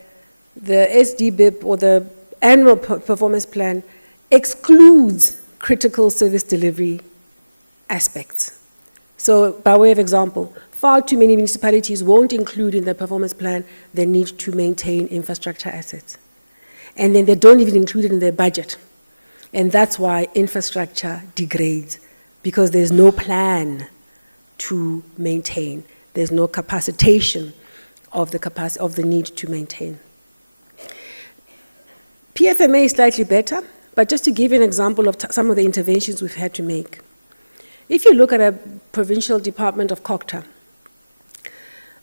the SDBIP or the annual performance plan excludes critical service delivery aspects. So by way of example, far too many municipalities won't include in their performance plan the need to maintain infrastructure assets. And then they don't even include it in their budget. And that's why infrastructure degrades, because there's no plan to maintain. There's no capacitation of the need to maintain. PFMA is slightly better, but just to give you an example of some of the interventions we've had to make. If you look at a provincial department of COCTA,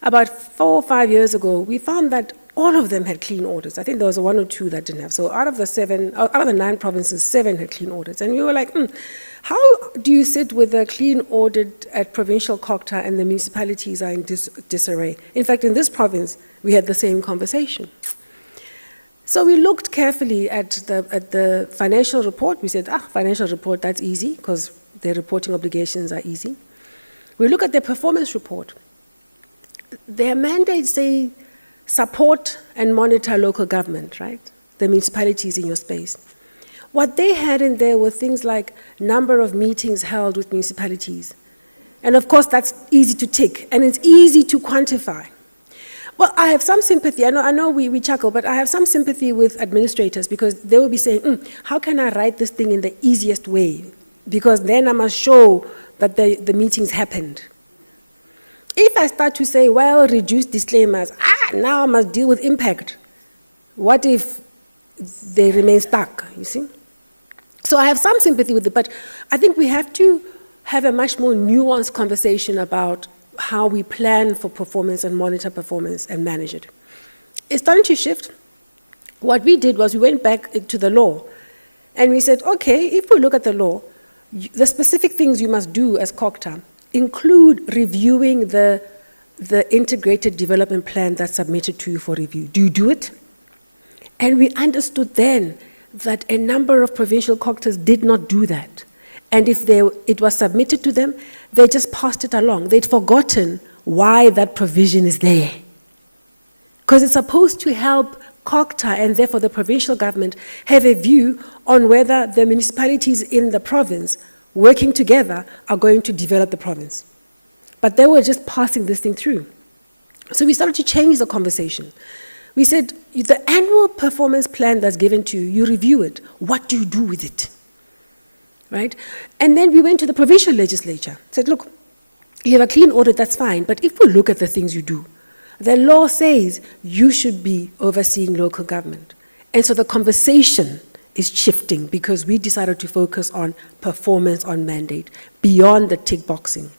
about 4 or 5 years ago, we found that all of them had clean audits. I think there was 1 or 2 that didn't have. So out of the 9 provinces, 7 had clean audits. And we were like, how do you sit with a clean audit at provincial COCTA and the municipalities are in disarray? In fact, in this province, we had the same conversation. So we looked carefully at the financial report. We said, financial report, that's easy, because their reporting obligations are easy. We look at their performance report. Their mandates say, support and monitor local government, right? The municipalities in your space. What they had in there were things like number of meetings held with municipalities. And of course, that's easy to tick, and it's easy to quantify. Well, I have some sympathy. I know we chuckle, but I have some sympathy with administrators, because they will be saying, how can I write this thing in the easiest way? Because then I must show that the meetings happened. If I start to say, well, reduce disclaimers, now I must deal with impact. What if they remain stuck, you see? So I have some sympathy with it, but I think we have to have a much more nuanced conversation about how we plan for performance and monitor performance and manage it. It's starting to shift. What we did was we went back to the law, and we said, okay, if we look at the law, the specific things you must do as COCTA include reviewing the integrated development plan that's submitted to you for review. Do you do it? And we understood then that a number of provincial COCTAs did not do that. And if it was submitted to them, they just passed it along. They'd forgotten why that provision is there. Because it's supposed to help COCTA, and therefore the provincial government, have a view on whether the municipalities in the province working together are going to develop the province. But they were just passing this thing through. So we started to change the conversation. We said, the annual performance plan that's given to you, you review it. What do you do with it? Right? And then we went to the provincial legislature, said, look, you have a clean audit, that's fine, but if we look at the things you do, the law says you should be overseeing local government. And so the conversation is shifting, because we decided to focus on performance on mandate beyond the tick boxing.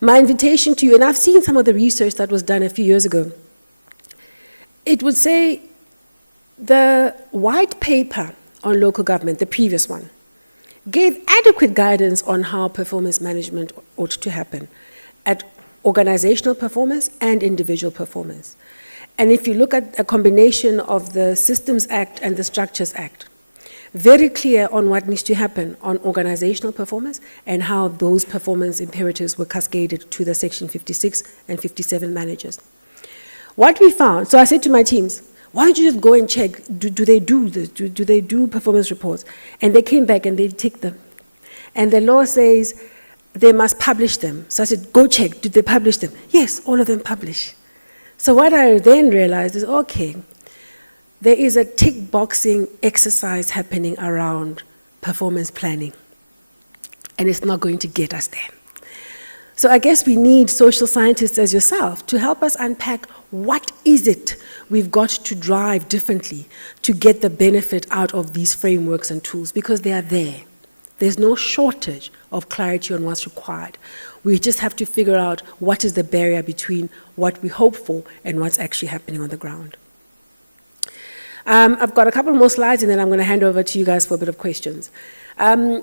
My invitation to you, and I've seen some of the research that was done a few years ago, it would say the white paper on local government, the previous one, gave adequate guidance on how performance management ought to happen at organizational performance and individual performance. And if you look at a combination of the Systems Act and the Structures Act, very clear on what needs to happen on organizational performance and how those performance imperatives were cascaded to the Section 56 and 57 managers. What we found, so I said to my teams, why don't you just go and check, do they do this? Do they do performance reports? And they came back and they ticked them. And the law says they must publish them. So I said, go check, did they publish them? Yes, all of them publish. So what I then realized is, okay, there is a tick boxing exercise happening around performance planning. And it's not going to get us there. So I guess we need social scientists as yourself to help us unpack what is it we've got to drive differently to get the benefit out of these frameworks and tools, because they are there. There's no shortage of clarity on what's required. We just have to figure out what is the barrier between what we hope for and what's actually happening on the ground. I've got a couple more slides and then I'm going to hand over to you guys for a bit of questions. In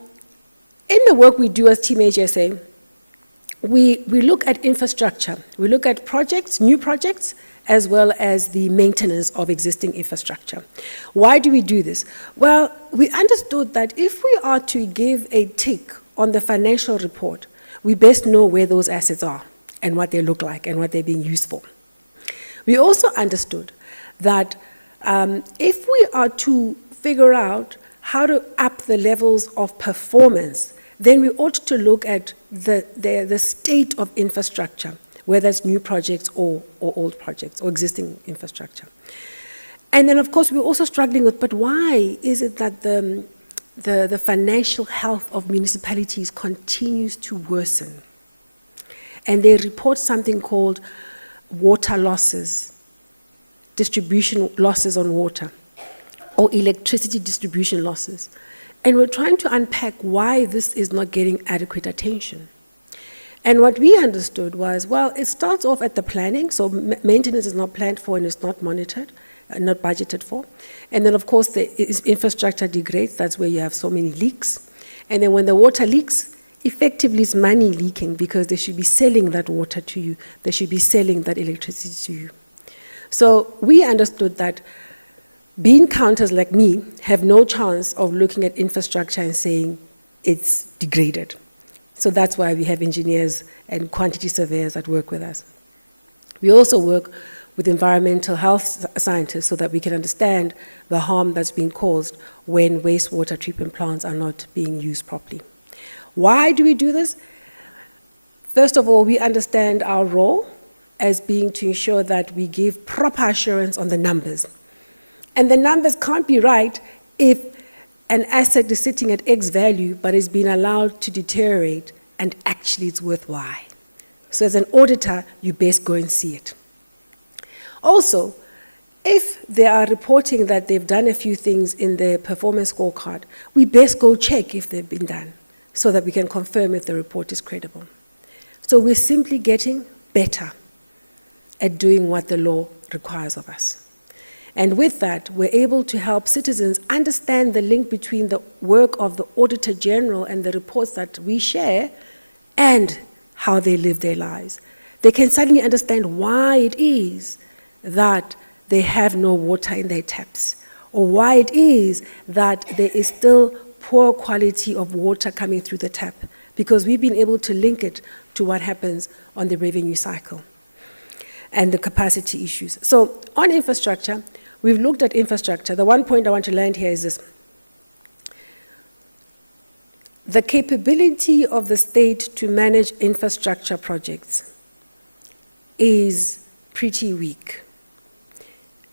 the work we do as Team HSA, we look at infrastructure. We look at projects, new projects, as well as the maintenance of existing infrastructure. Why do we do this? Well, we understood that if we are to give a tick on the financial report, we best know where those assets are and what they look like and what they're being used for. We also understood that if we are to figure out how to up the levels of performance, then we ought to look at the state of infrastructure, whether it's new projects or old projects or existing infrastructure. And then, of course, we're also struggling with, but why is it that the financial health of municipalities continues to worsen? And they report something called water losses, distribution losses on water, or electricity distribution losses. And we're trying to unpack why this is not getting adequate attention. And what we understood was, well, it starts off at the planning, so maintenance is not planned for and it's not monitored, not budgeted for. And then, of course, the infrastructure degrades, that's where you have so many leaks. And then when the water leaks, effectively it's money leaking because they should be selling that water to you, they should be selling that electricity to you. So we understood that bean counters like me have no chance of looking at infrastructure and saying it's degraded. So that's why we have engineers and quantity surveyors that work with us. We also work with environmental health scientists so that we can understand the harm that's being caused when wastewater treatment plants are not being used properly. Why do we do this? First of all, we understand our role as being to ensure that we give proper assurance on the numbers. And the numbers can't be right if an asset is sitting at X value but is being allowed to deteriorate and actually it's worth Y. So as an auditor, you best go and see it. Also, if they are reporting that they've done a few things in their performance scorecard, we best go check if they've been done so that we can confirm if the report is credible. So we're simply getting better at doing what the law requires of us. And with that, we're able to help citizens understand the link between the work of the Auditor-General and the reports that we share and how they live their lives. They can suddenly understand why it is that they have no water in their taps, or why it is that there is still poor quality of water coming through the tap, because we've been able to link it to what happens on the revenue cycle and the capacity issues. So on infrastructure, we've looked at infrastructure. The one point I want to land here is this. The capability of the state to manage infrastructure projects is pretty weak.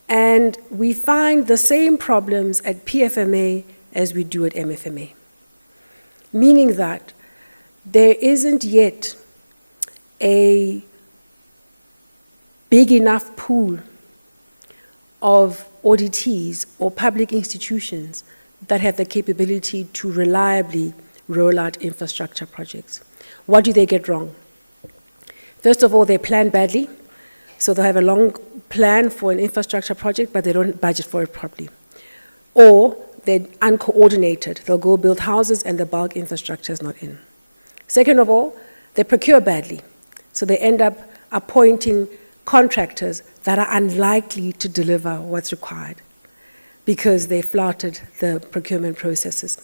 And we find the same problems at PFMA as we do at MFMA, meaning that there isn't yet a big enough pool of auditees or public institutions that have the capability to reliably roll out infrastructure projects. What do they get wrong? First of all, they plan badly, so they have a long plan for an infrastructure project, but they don't budget for it properly. Or they're uncoordinated. They'll go build houses and the bulk infrastructure is not in. Second of all, they procure badly. So they end up appointing contractors that are unlikely to deliver what's required because they flouted the procurement processes.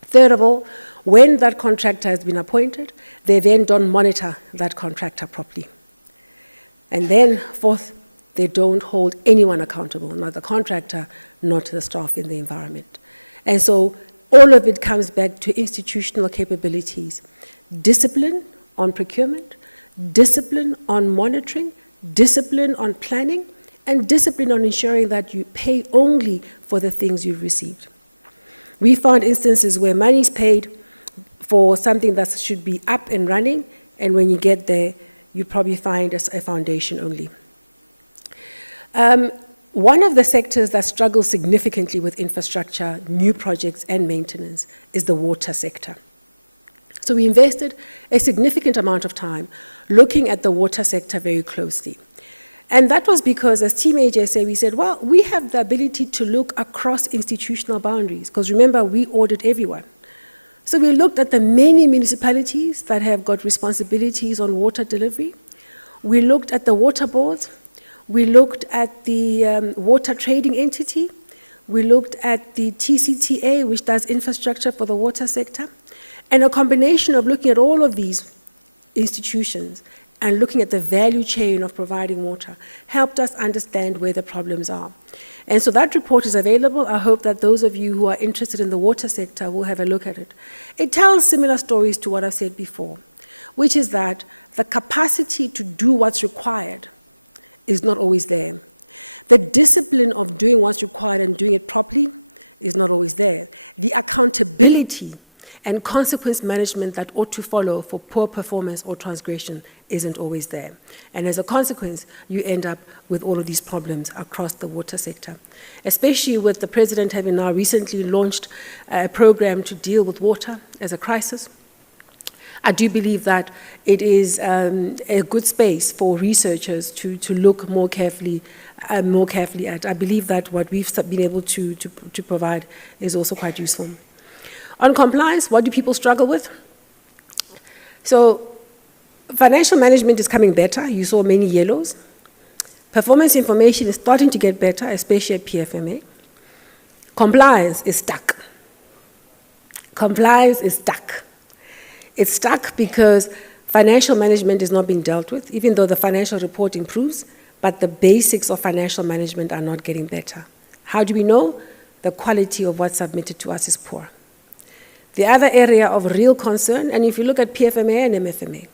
Third of all, when that contractor has been appointed, they then don't monitor that contractor properly. And then fourth, they don't hold anyone accountable, not the contractor, not the staff in the environment. And so all of it comes back to institutional capabilities. Discipline on procurement, discipline on monitoring, discipline on planning, and discipline on ensuring that you pay only for the things you've received. We found instances where money is paid for something that should be up and running, and when you get there, you probably find a foundation only. One of the sectors that struggles significantly with infrastructure, new projects, and maintenance is the water sector. So we invested a significant amount of time looking at the water sector very closely. And that was because, as Team HSA, we said, well, we have the ability to look across institutional boundaries, because remember, we audit everyone. So we looked at the many municipalities that have got responsibilities on water delivery. We looked at the water boards. We looked at the water trading entity. We looked at the TCTA, which does infrastructure for the water sector. And a combination of looking at all of these institutions and looking at the value chain of providing water helped us understand where the problems are. And so that report is available. I hope that those of you who are interested in the water sector will have a look at it. It tells similar stories to what I've said before, which is that the capacity to do what's required is not always there. The discipline of doing what's required and doing it properly is not always there. The accountability and consequence management that ought to follow for poor performance or transgression isn't always there. And as a consequence, you end up with all of these problems across the water sector, especially with the President having now recently launched a program to deal with water as a crisis. I do believe that it is a good space for researchers to look more carefully at. I believe that what we've been able to provide is also quite useful. On compliance, what do people struggle with? So financial management is coming better. You saw many yellows. Performance information is starting to get better, especially at PFMA. Compliance is stuck. Compliance is stuck. It's stuck because financial management is not being dealt with, even though the financial report improves, but the basics of financial management are not getting better. How do we know? The quality of what's submitted to us is poor. The other area of real concern, and if you look at PFMA and MFMA,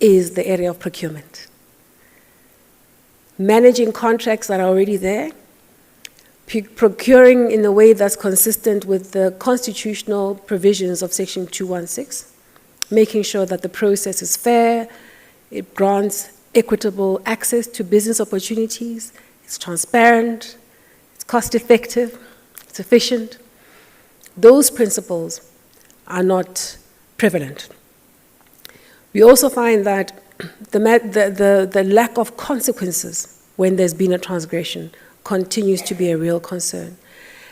is the area of procurement. Managing contracts that are already there, procuring in a way that's consistent with the constitutional provisions of Section 216, making sure that the process is fair, it grants equitable access to business opportunities, it's transparent, it's cost-effective, it's efficient. Those principles are not prevalent. We also find that the lack of consequences when there's been a transgression continues to be a real concern.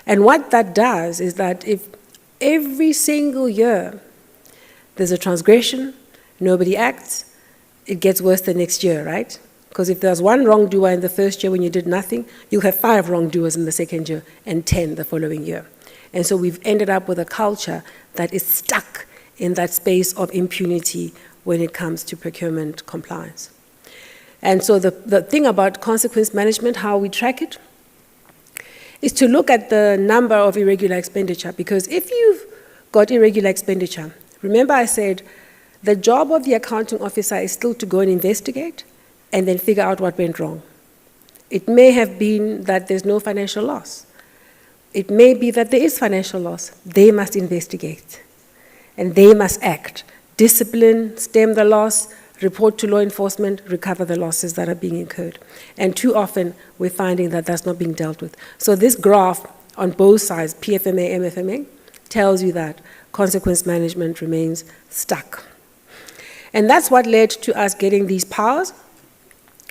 And what that does is that if every single year there's a transgression, nobody acts, it gets worse the next year, right? Because if there's one wrongdoer in the first year when you did nothing, you'll have 5 wrongdoers in the second year and 10 the following year. And so we've ended up with a culture that is stuck in that space of impunity when it comes to procurement compliance. And so the thing about consequence management, how we track it, is to look at the number of irregular expenditure. Because if you've got irregular expenditure, remember I said the job of the accounting officer is still to go and investigate and then figure out what went wrong. It may have been that there's no financial loss. It may be that there is financial loss. They must investigate and they must act. Discipline, stem the loss, report to law enforcement, recover the losses that are being incurred. And too often we're finding that that's not being dealt with. So this graph on both sides, PFMA, MFMA, tells you that consequence management remains stuck. And that's what led to us getting these powers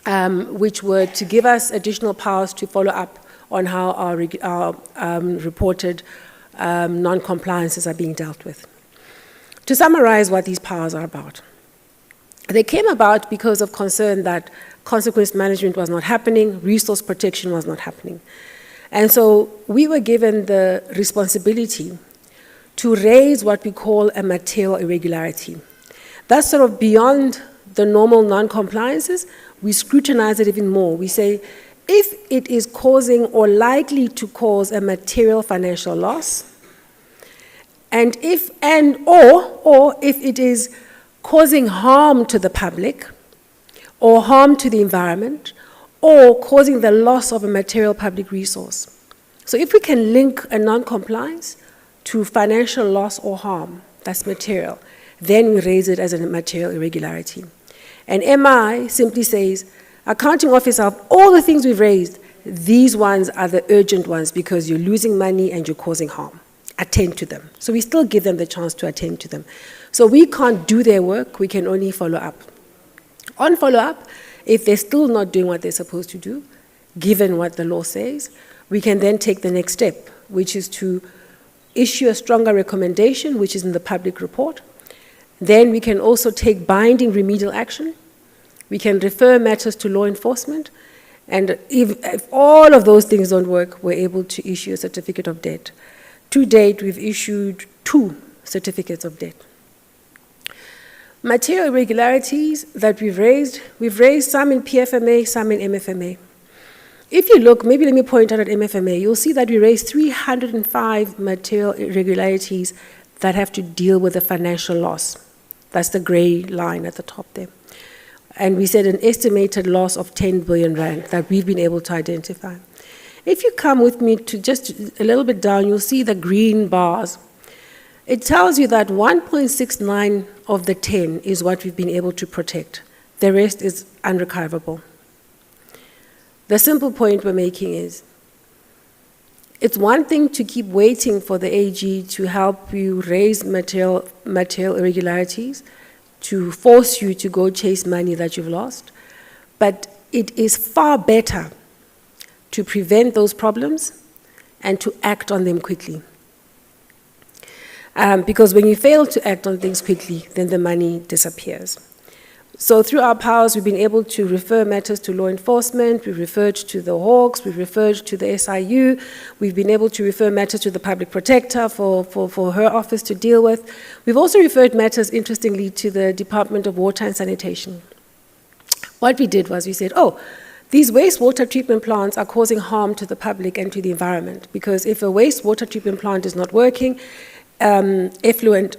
which were to give us additional powers to follow up on how our reported non-compliances are being dealt with. To summarize what these powers are about, they came about because of concern that consequence management was not happening, resource protection was not happening. And so we were given the responsibility to raise what we call a material irregularity. That's sort of beyond the normal non-compliances. We scrutinize it even more. We say, if it is causing or likely to cause a material financial loss, and if it is causing harm to the public, or harm to the environment, or causing the loss of a material public resource. So if we can link a non-compliance to financial loss or harm, that's material, then we raise it as a material irregularity. And MI simply says, accounting officer, of all the things we've raised, these ones are the urgent ones because you're losing money and you're causing harm. Attend to them. So we still give them the chance to attend to them. So we can't do their work, we can only follow up. On follow-up, if they're still not doing what they're supposed to do, given what the law says, we can then take the next step, which is to issue a stronger recommendation, which is in the public report. Then we can also take binding remedial action. We can refer matters to law enforcement. And if all of those things don't work, we're able to issue a certificate of debt. To date, we've issued 2 certificates of debt. Material irregularities that we've raised some in PFMA, some in MFMA. If you look, maybe let me point out at MFMA, you'll see that we raised 305 material irregularities that have to deal with the financial loss. That's the gray line at the top there. And we said an estimated loss of 10 billion rand that we've been able to identify. If you come with me to just a little bit down, you'll see the green bars. It tells you that 1.69 of the 10 is what we've been able to protect. The rest is unrecoverable. The simple point we're making is, it's one thing to keep waiting for the AG to help you raise material irregularities, to force you to go chase money that you've lost, but it is far better to prevent those problems and to act on them quickly. Because when you fail to act on things quickly, then the money disappears. So through our powers, we've been able to refer matters to law enforcement, we've referred to the Hawks, we've referred to the SIU, we've been able to refer matters to the public protector for her office to deal with. We've also referred matters, interestingly, to the Department of Water and Sanitation. What we did was we said, these wastewater treatment plants are causing harm to the public and to the environment, because if a wastewater treatment plant is not working, effluent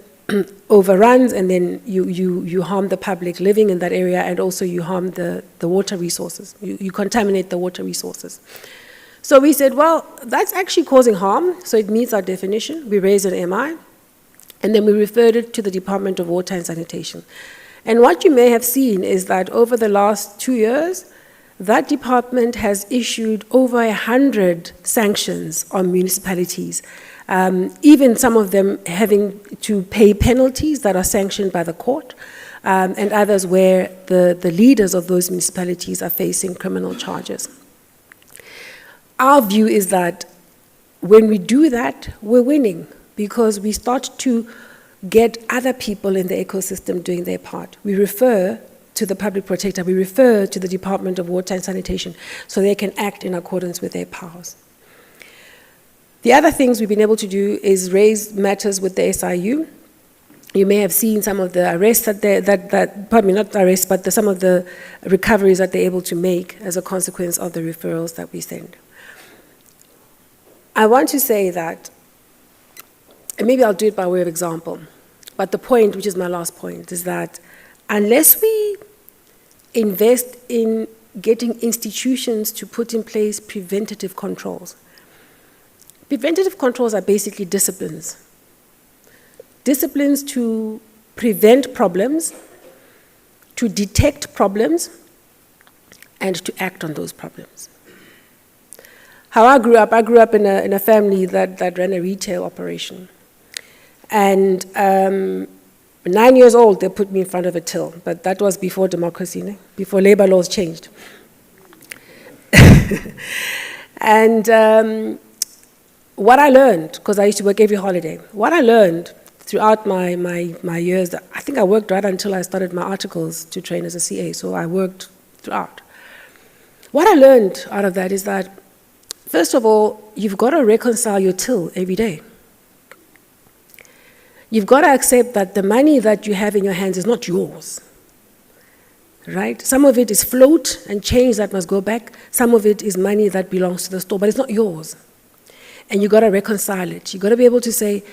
overruns, and then you harm the public living in that area, and also you harm the water resources. You contaminate the water resources. So we said, well, that's actually causing harm, so it meets our definition. We raised an MI, and then we referred it to the Department of Water and Sanitation. And what you may have seen is that over the last 2 years, that department has issued over 100 sanctions on municipalities, even some of them having to pay penalties that are sanctioned by the court, and others where the leaders of those municipalities are facing criminal charges. Our view is that when we do that, we're winning, because we start to get other people in the ecosystem doing their part. We refer to the public protector, we refer to the Department of Water and Sanitation so they can act in accordance with their powers. The other things we've been able to do is raise matters with the SIU. You may have seen some of the arrests some of the recoveries that they're able to make as a consequence of the referrals that we send. I want to say that, and maybe I'll do it by way of example, but the point, which is my last point, is that unless we invest in getting institutions to put in place preventative controls. Preventative controls are basically disciplines. Disciplines to prevent problems, to detect problems, and to act on those problems. How I grew up in a family that ran a retail operation. And At 9 years old, they put me in front of a till, but that was before democracy, before labor laws changed. And what I learned, because I used to work every holiday, what I learned throughout my years, I think I worked right until I started my articles to train as a CA, so I worked throughout. What I learned out of that is that, first of all, you've got to reconcile your till every day. You've got to accept that the money that you have in your hands is not yours, right? Some of it is float and change that must go back. Some of it is money that belongs to the store, but it's not yours. And you've got to reconcile it. You've got to be able to say,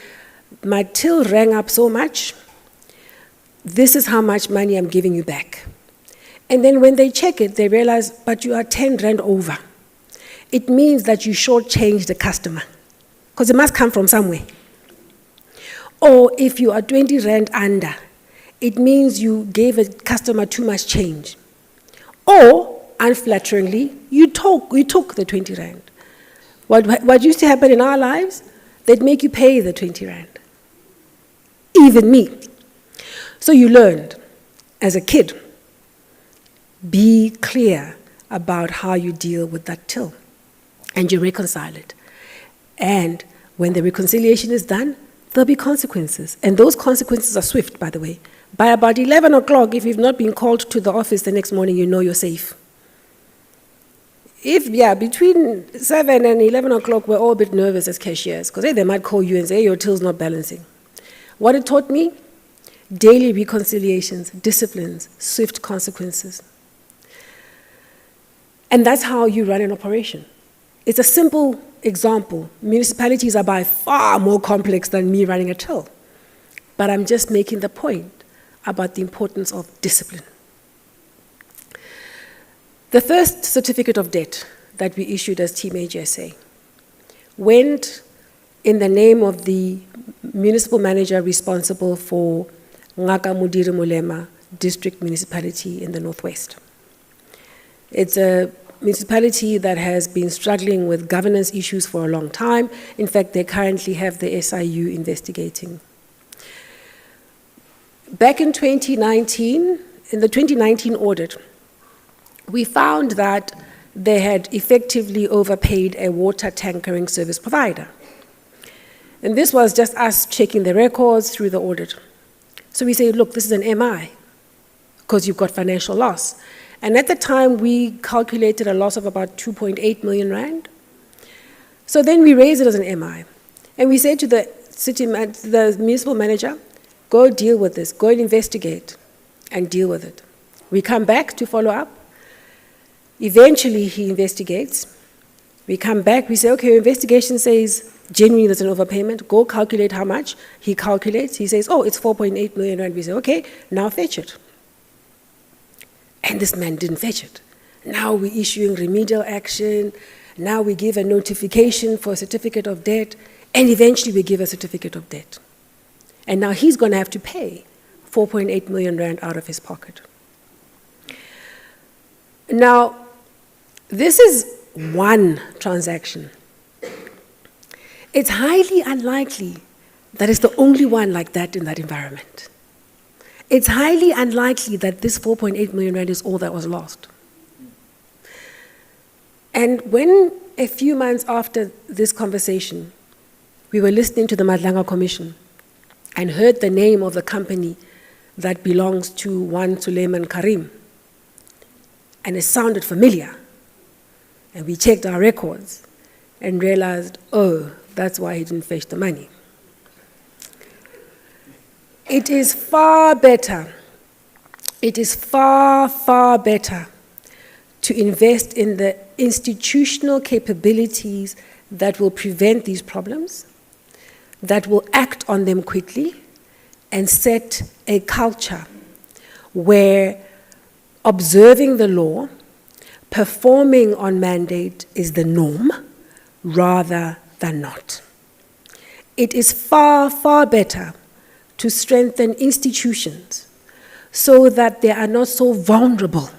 my till rang up so much, this is how much money I'm giving you back. And then when they check it, they realize, but you are 10 rand over. It means that you shortchange the customer, because it must come from somewhere. Or if you are 20 rand under, it means you gave a customer too much change. Or, unflatteringly, you took the 20 rand. What used to happen in our lives, they'd make you pay the 20 rand. Even me. So you learned, as a kid, be clear about how you deal with that till, and you reconcile it. And when the reconciliation is done, there'll be consequences. And those consequences are swift, by the way. By about 11 o'clock, if you've not been called to the office the next morning, you know you're safe. Between 7 and 11 o'clock, we're all a bit nervous as cashiers, because they might call you and say, hey, your till's not balancing. What it taught me? Daily reconciliations, disciplines, swift consequences. And that's how you run an operation. It's a simple example. Municipalities are by far more complex than me running a till. But I'm just making the point about the importance of discipline. The first certificate of debt that we issued as Team HSA went in the name of the municipal manager responsible for Ngaka Mudiri Mulema district municipality in the Northwest. It's a municipality that has been struggling with governance issues for a long time. In fact, they currently have the SIU investigating. Back in 2019, in the 2019 audit, we found that they had effectively overpaid a water tankering service provider. And this was just us checking the records through the audit. So we say, look, this is an MI, because you've got financial loss. And at the time, we calculated a loss of about 2.8 million rand. So then we raised it as an MI. And we said to the municipal manager, go deal with this, go and investigate and deal with it. We come back to follow up. Eventually, he investigates. We come back, we say, okay, your investigation says genuinely there's an overpayment. Go calculate how much. He calculates. He says, oh, it's 4.8 million rand. We say, okay, now fetch it. And this man didn't fetch it. Now we're issuing remedial action. Now we give a notification for a certificate of debt. And eventually we give a certificate of debt. And now he's going to have to pay 4.8 million rand out of his pocket. Now, this is one transaction. It's highly unlikely that it's the only one like that in that environment. It's highly unlikely that this 4.8 million rand is all that was lost. And when, a few months after this conversation, we were listening to the Madlanga Commission and heard the name of the company that belongs to one Suleiman Karim, and it sounded familiar, and we checked our records and realized, oh, that's why he didn't fetch the money. It is far better, far better to invest in the institutional capabilities that will prevent these problems, that will act on them quickly, and set a culture where observing the law, performing on mandate is the norm rather than not. It is far, far better to strengthen institutions so that they are not so vulnerable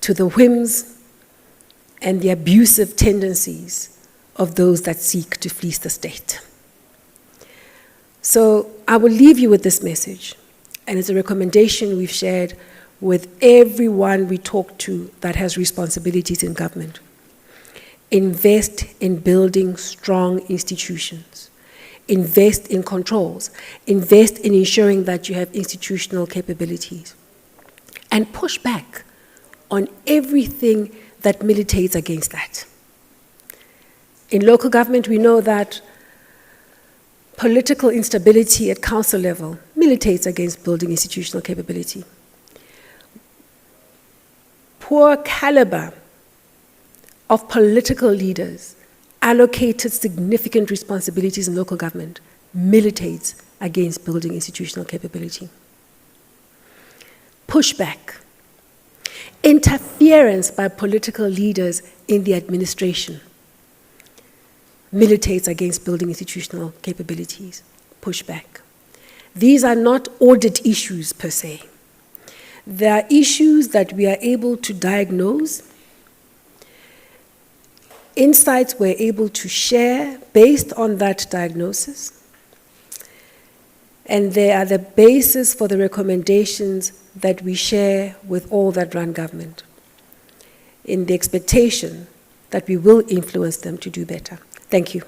to the whims and the abusive tendencies of those that seek to fleece the state. So I will leave you with this message, and it's a recommendation we've shared with everyone we talk to that has responsibilities in government. Invest in building strong institutions. Invest in controls. Invest in ensuring that you have institutional capabilities. And push back on everything that militates against that. In local government, we know that political instability at council level militates against building institutional capability. Poor caliber of political leaders allocated significant responsibilities in local government militates against building institutional capability. Pushback, interference by political leaders in the administration militates against building institutional capabilities. Pushback. These are not audit issues per se. They are issues that we are able to diagnose, insights we're able to share based on that diagnosis, and they are the basis for the recommendations that we share with all that run government, in the expectation that we will influence them to do better. Thank you.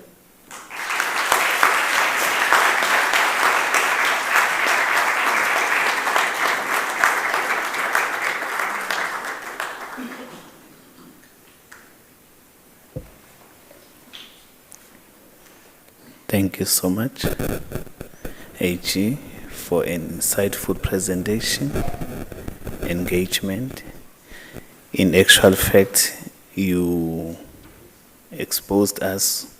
Thank you so much, AG, for an insightful presentation, engagement. In actual fact, you exposed us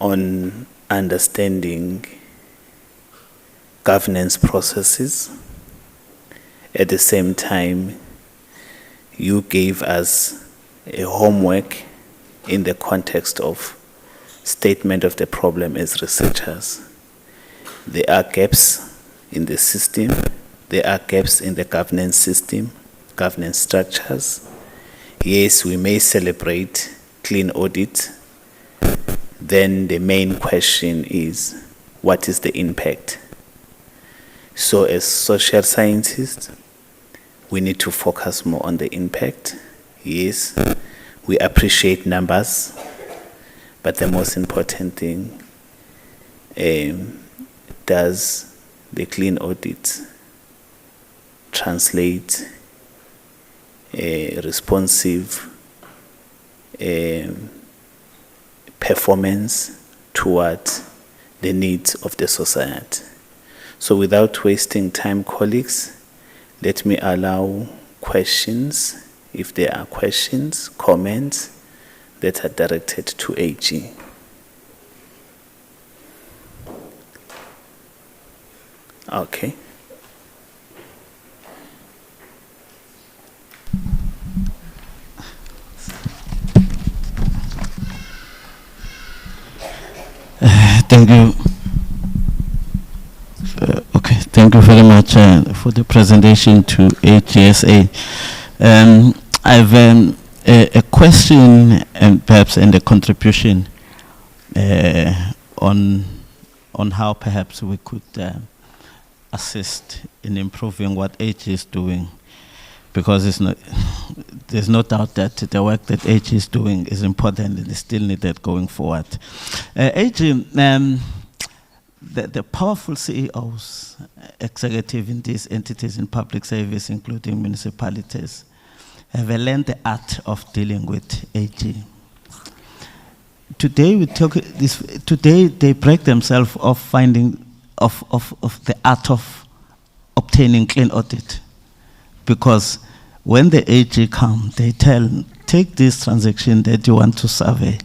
on understanding governance processes. At the same time, you gave us a homework in the context of statement of the problem as researchers. There are gaps in the system, there are gaps in the governance system, governance structures. Yes, we may celebrate clean audit. Then the main question is, what is the impact? So as social scientists, we need to focus more on the impact. Yes, we appreciate numbers, but the most important thing, does the clean audit translate a responsive performance toward the needs of the society? So without wasting time, colleagues, let me allow questions, if there are questions, comments that are directed to AG. Okay. Thank you. Okay, thank you very much for the presentation to HGSA. I have a question and perhaps a contribution on how perhaps we could assist in improving what AG is doing, because there's no doubt that the work that AG is doing is important and is still needed going forward. AG, the powerful CEOs, executive in these entities in public service, including municipalities, have learned the art of dealing with AG. Today we talk this. Today they break themselves of finding of the art of obtaining clean audit, because when the AG come, they tell, take this transaction that you want to survey,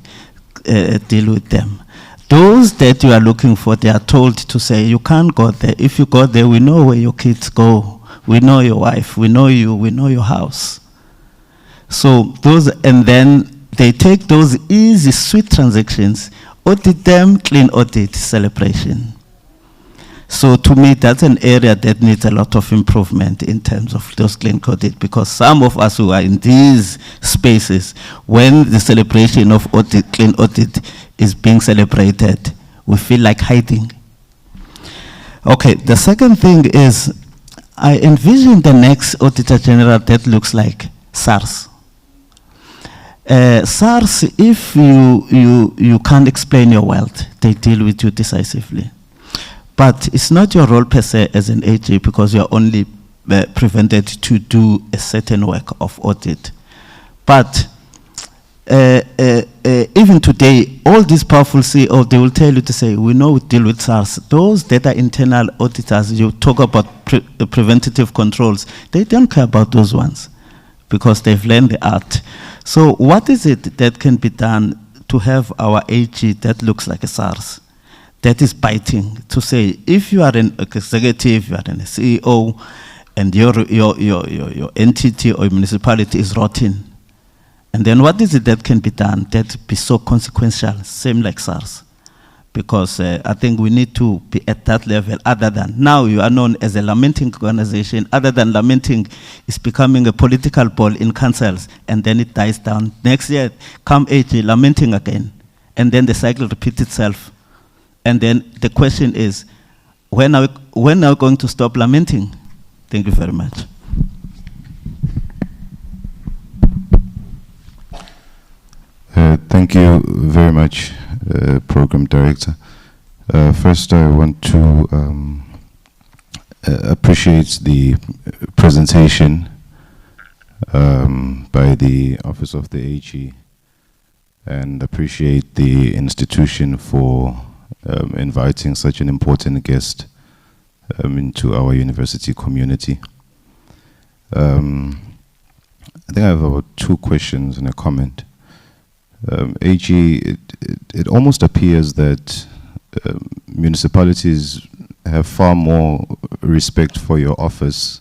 deal with them. Those that you are looking for, they are told to say, you can't go there. If you go there, we know where your kids go. We know your wife. We know you. We know your house. So those, and then they take those easy, sweet transactions, audit them, clean audit, celebration. So to me, that's an area that needs a lot of improvement in terms of those clean audit, because some of us who are in these spaces, when the celebration of audit, clean audit is being celebrated, we feel like hiding. Okay, the second thing is, I envision the next Auditor General that looks like SARS. SARS, if you can't explain your wealth, they deal with you decisively. But it's not your role per se as an AG, because you're only prevented to do a certain work of audit. But even today, all these powerful CEOs, they will tell you to say, we know we deal with SARS. Those that are internal auditors, you talk about preventative controls, they don't care about those ones because they've learned the art. So what is it that can be done to have our AG that looks like a SARS, that is biting, to say, if you are an executive, you are an CEO, and your entity or municipality is rotten, and then what is it that can be done that be so consequential, same like SARS? Because I think we need to be at that level, other than, now you are known as a lamenting organization, other than lamenting is becoming a political ball in councils, and then it dies down. Next year, come AG, lamenting again, and then the cycle repeats itself. And then the question is, when are we going to stop lamenting? Thank you very much. Thank you very much, Program Director. First, I want to appreciate the presentation by the Office of the AG, and appreciate the institution for inviting such an important guest into our university community. I think I have about 2 questions and a comment. AG, it almost appears that municipalities have far more respect for your office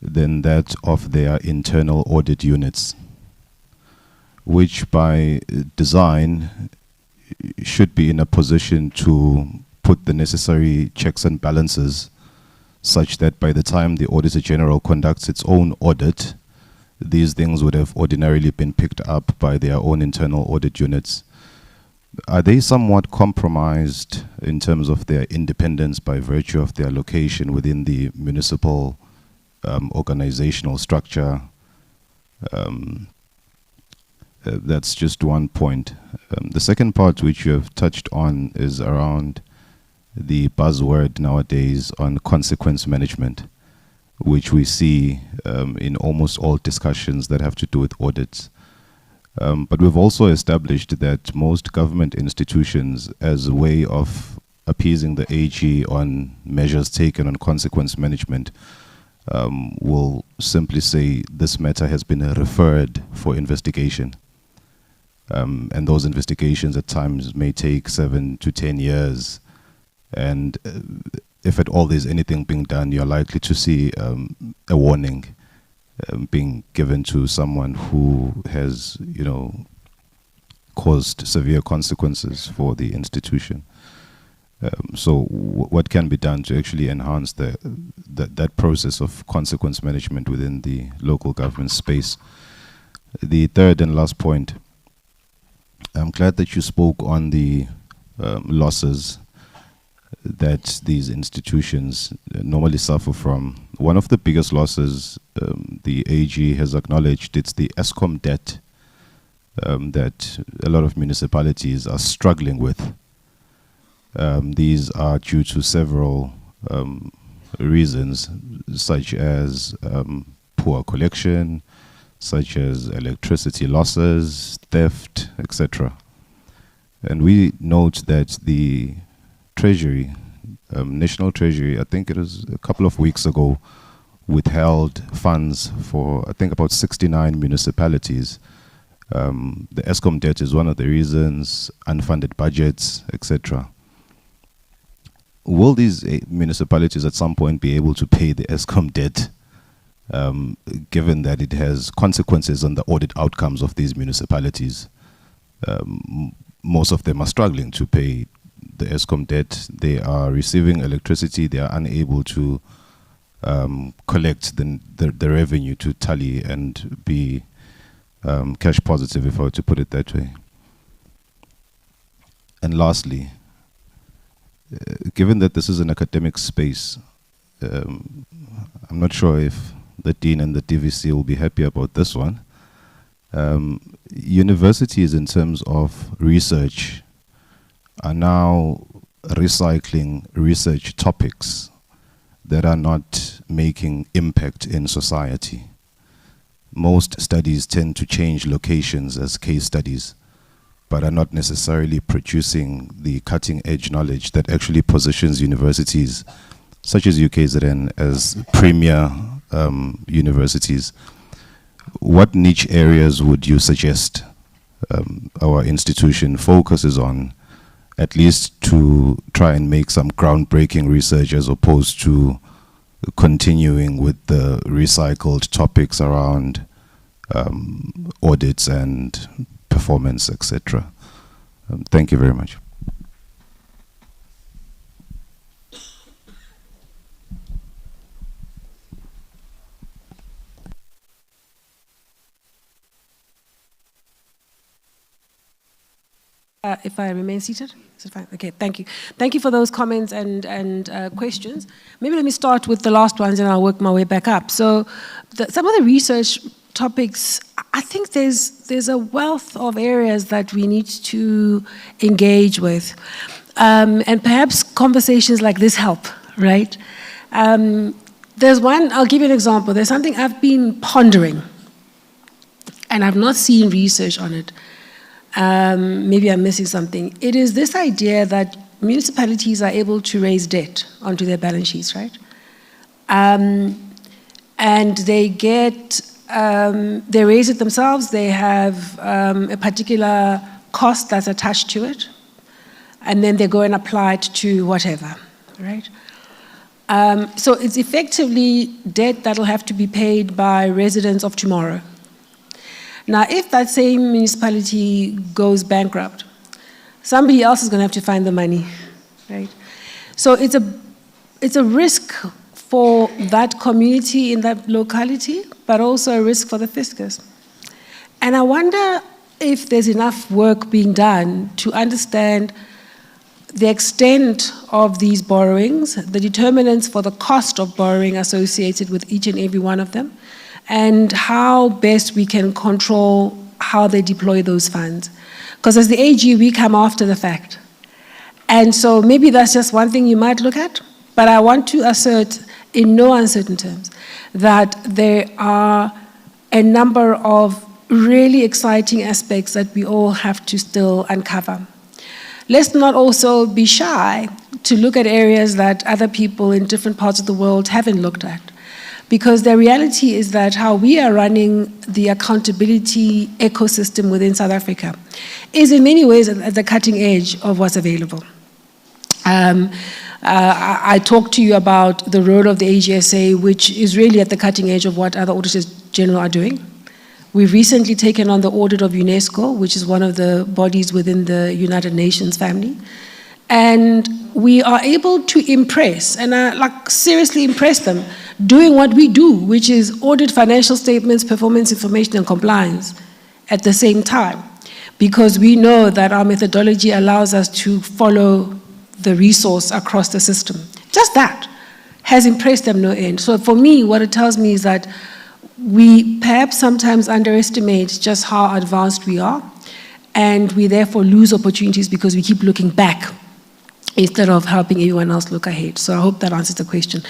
than that of their internal audit units, which by design should be in a position to put the necessary checks and balances such that by the time the Auditor-General conducts its own audit, these things would have ordinarily been picked up by their own internal audit units. Are they somewhat compromised in terms of their independence by virtue of their location within the municipal organizational structure? That's just one point. The second part, which you have touched on, is around the buzzword nowadays on consequence management, which we see in almost all discussions that have to do with audits. But we've also established that most government institutions, as a way of appeasing the AG on measures taken on consequence management, will simply say this matter has been referred for investigation. And those investigations at times may take 7 to 10 years. And if at all there's anything being done, you're likely to see a warning being given to someone who has, caused severe consequences for the institution. So what can be done to actually enhance that process of consequence management within the local government space? The third and last point, I'm glad that you spoke on the losses that these institutions normally suffer from. One of the biggest losses the AG has acknowledged, it's the ESCOM debt that a lot of municipalities are struggling with. These are due to several reasons, such as poor collection, such as electricity losses, theft, etc. And we note that the Treasury, National Treasury, I think it was a couple of weeks ago, withheld funds for, I think, about 69 municipalities. The ESCOM debt is one of the reasons, unfunded budgets, etc. Will these municipalities at some point be able to pay the ESCOM debt, given that it has consequences on the audit outcomes of these municipalities? Most of them are struggling to pay the ESCOM debt. They are receiving electricity. They are unable to collect the revenue to tally and be cash positive, if I were to put it that way. And lastly, given that this is an academic space, I'm not sure if the Dean and the DVC will be happy about this one. Universities, in terms of research, are now recycling research topics that are not making impact in society. Most studies tend to change locations as case studies, but are not necessarily producing the cutting-edge knowledge that actually positions universities such as UKZN as premier universities. What niche areas would you suggest our institution focuses on, at least to try and make some groundbreaking research, as opposed to continuing with the recycled topics around audits and performance, etc.? Thank you very much. If I remain seated? Is it fine? Okay, thank you. Thank you for those comments and questions. Maybe let me start with the last ones and I'll work my way back up. So some of the research topics, I think there's a wealth of areas that we need to engage with. And perhaps conversations like this help, right? There's one, I'll give you an example. There's something I've been pondering and I've not seen research on it. Maybe I'm missing something. It is this idea that municipalities are able to raise debt onto their balance sheets, right? And they get, they raise it themselves, they have a particular cost that's attached to it, and then they go and apply it to whatever, right? So it's effectively debt that'll have to be paid by residents of tomorrow. Now, if that same municipality goes bankrupt, somebody else is going to have to find the money, right? So it's a risk for that community in that locality, but also a risk for the fiscus. And I wonder if there's enough work being done to understand the extent of these borrowings, the determinants for the cost of borrowing associated with each and every one of them, and how best we can control how they deploy those funds. Because as the AG, we come after the fact. And so maybe that's just one thing you might look at, but I want to assert in no uncertain terms that there are a number of really exciting aspects that we all have to still uncover. Let's not also be shy to look at areas that other people in different parts of the world haven't looked at. Because the reality is that how we are running the accountability ecosystem within South Africa is in many ways at the cutting edge of what's available. I talked to you about the role of the AGSA, which is really at the cutting edge of what other Auditors-General are doing. We've recently taken on the audit of UNESCO, which is one of the bodies within the United Nations family. And we are able to impress, and seriously impress them, doing what we do, which is audit financial statements, performance information, and compliance at the same time. Because we know that our methodology allows us to follow the resource across the system. Just that has impressed them no end. So for me, what it tells me is that we perhaps sometimes underestimate just how advanced we are, and we therefore lose opportunities because we keep looking back instead of helping everyone else look ahead. So I hope that answers the question.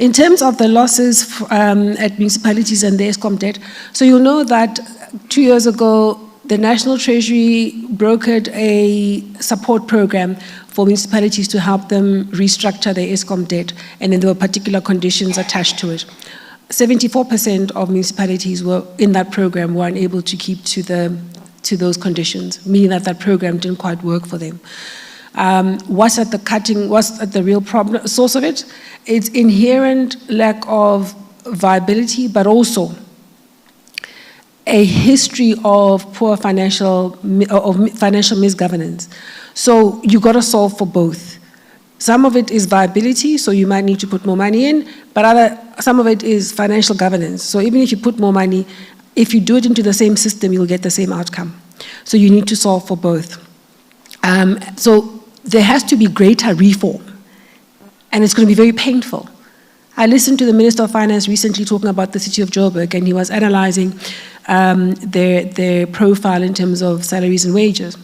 In terms of the losses at municipalities and the ESCOM debt, so you'll know that 2 years ago, the National Treasury brokered a support program for municipalities to help them restructure their ESCOM debt, and then there were particular conditions attached to it. 74% of municipalities were in that program were unable to keep to those conditions, meaning that that program didn't quite work for them. What's at the real problem, source of it? It's inherent lack of viability, but also a history of poor financial misgovernance. So you got to solve for both. Some of it is viability, so you might need to put more money in, but some of it is financial governance. So even if you put more money, if you do it into the same system, you'll get the same outcome. So you need to solve for both. So there has to be greater reform, and it's going to be very painful. I listened to the Minister of Finance recently talking about the city of Joburg, and he was analyzing their profile in terms of salaries and wages,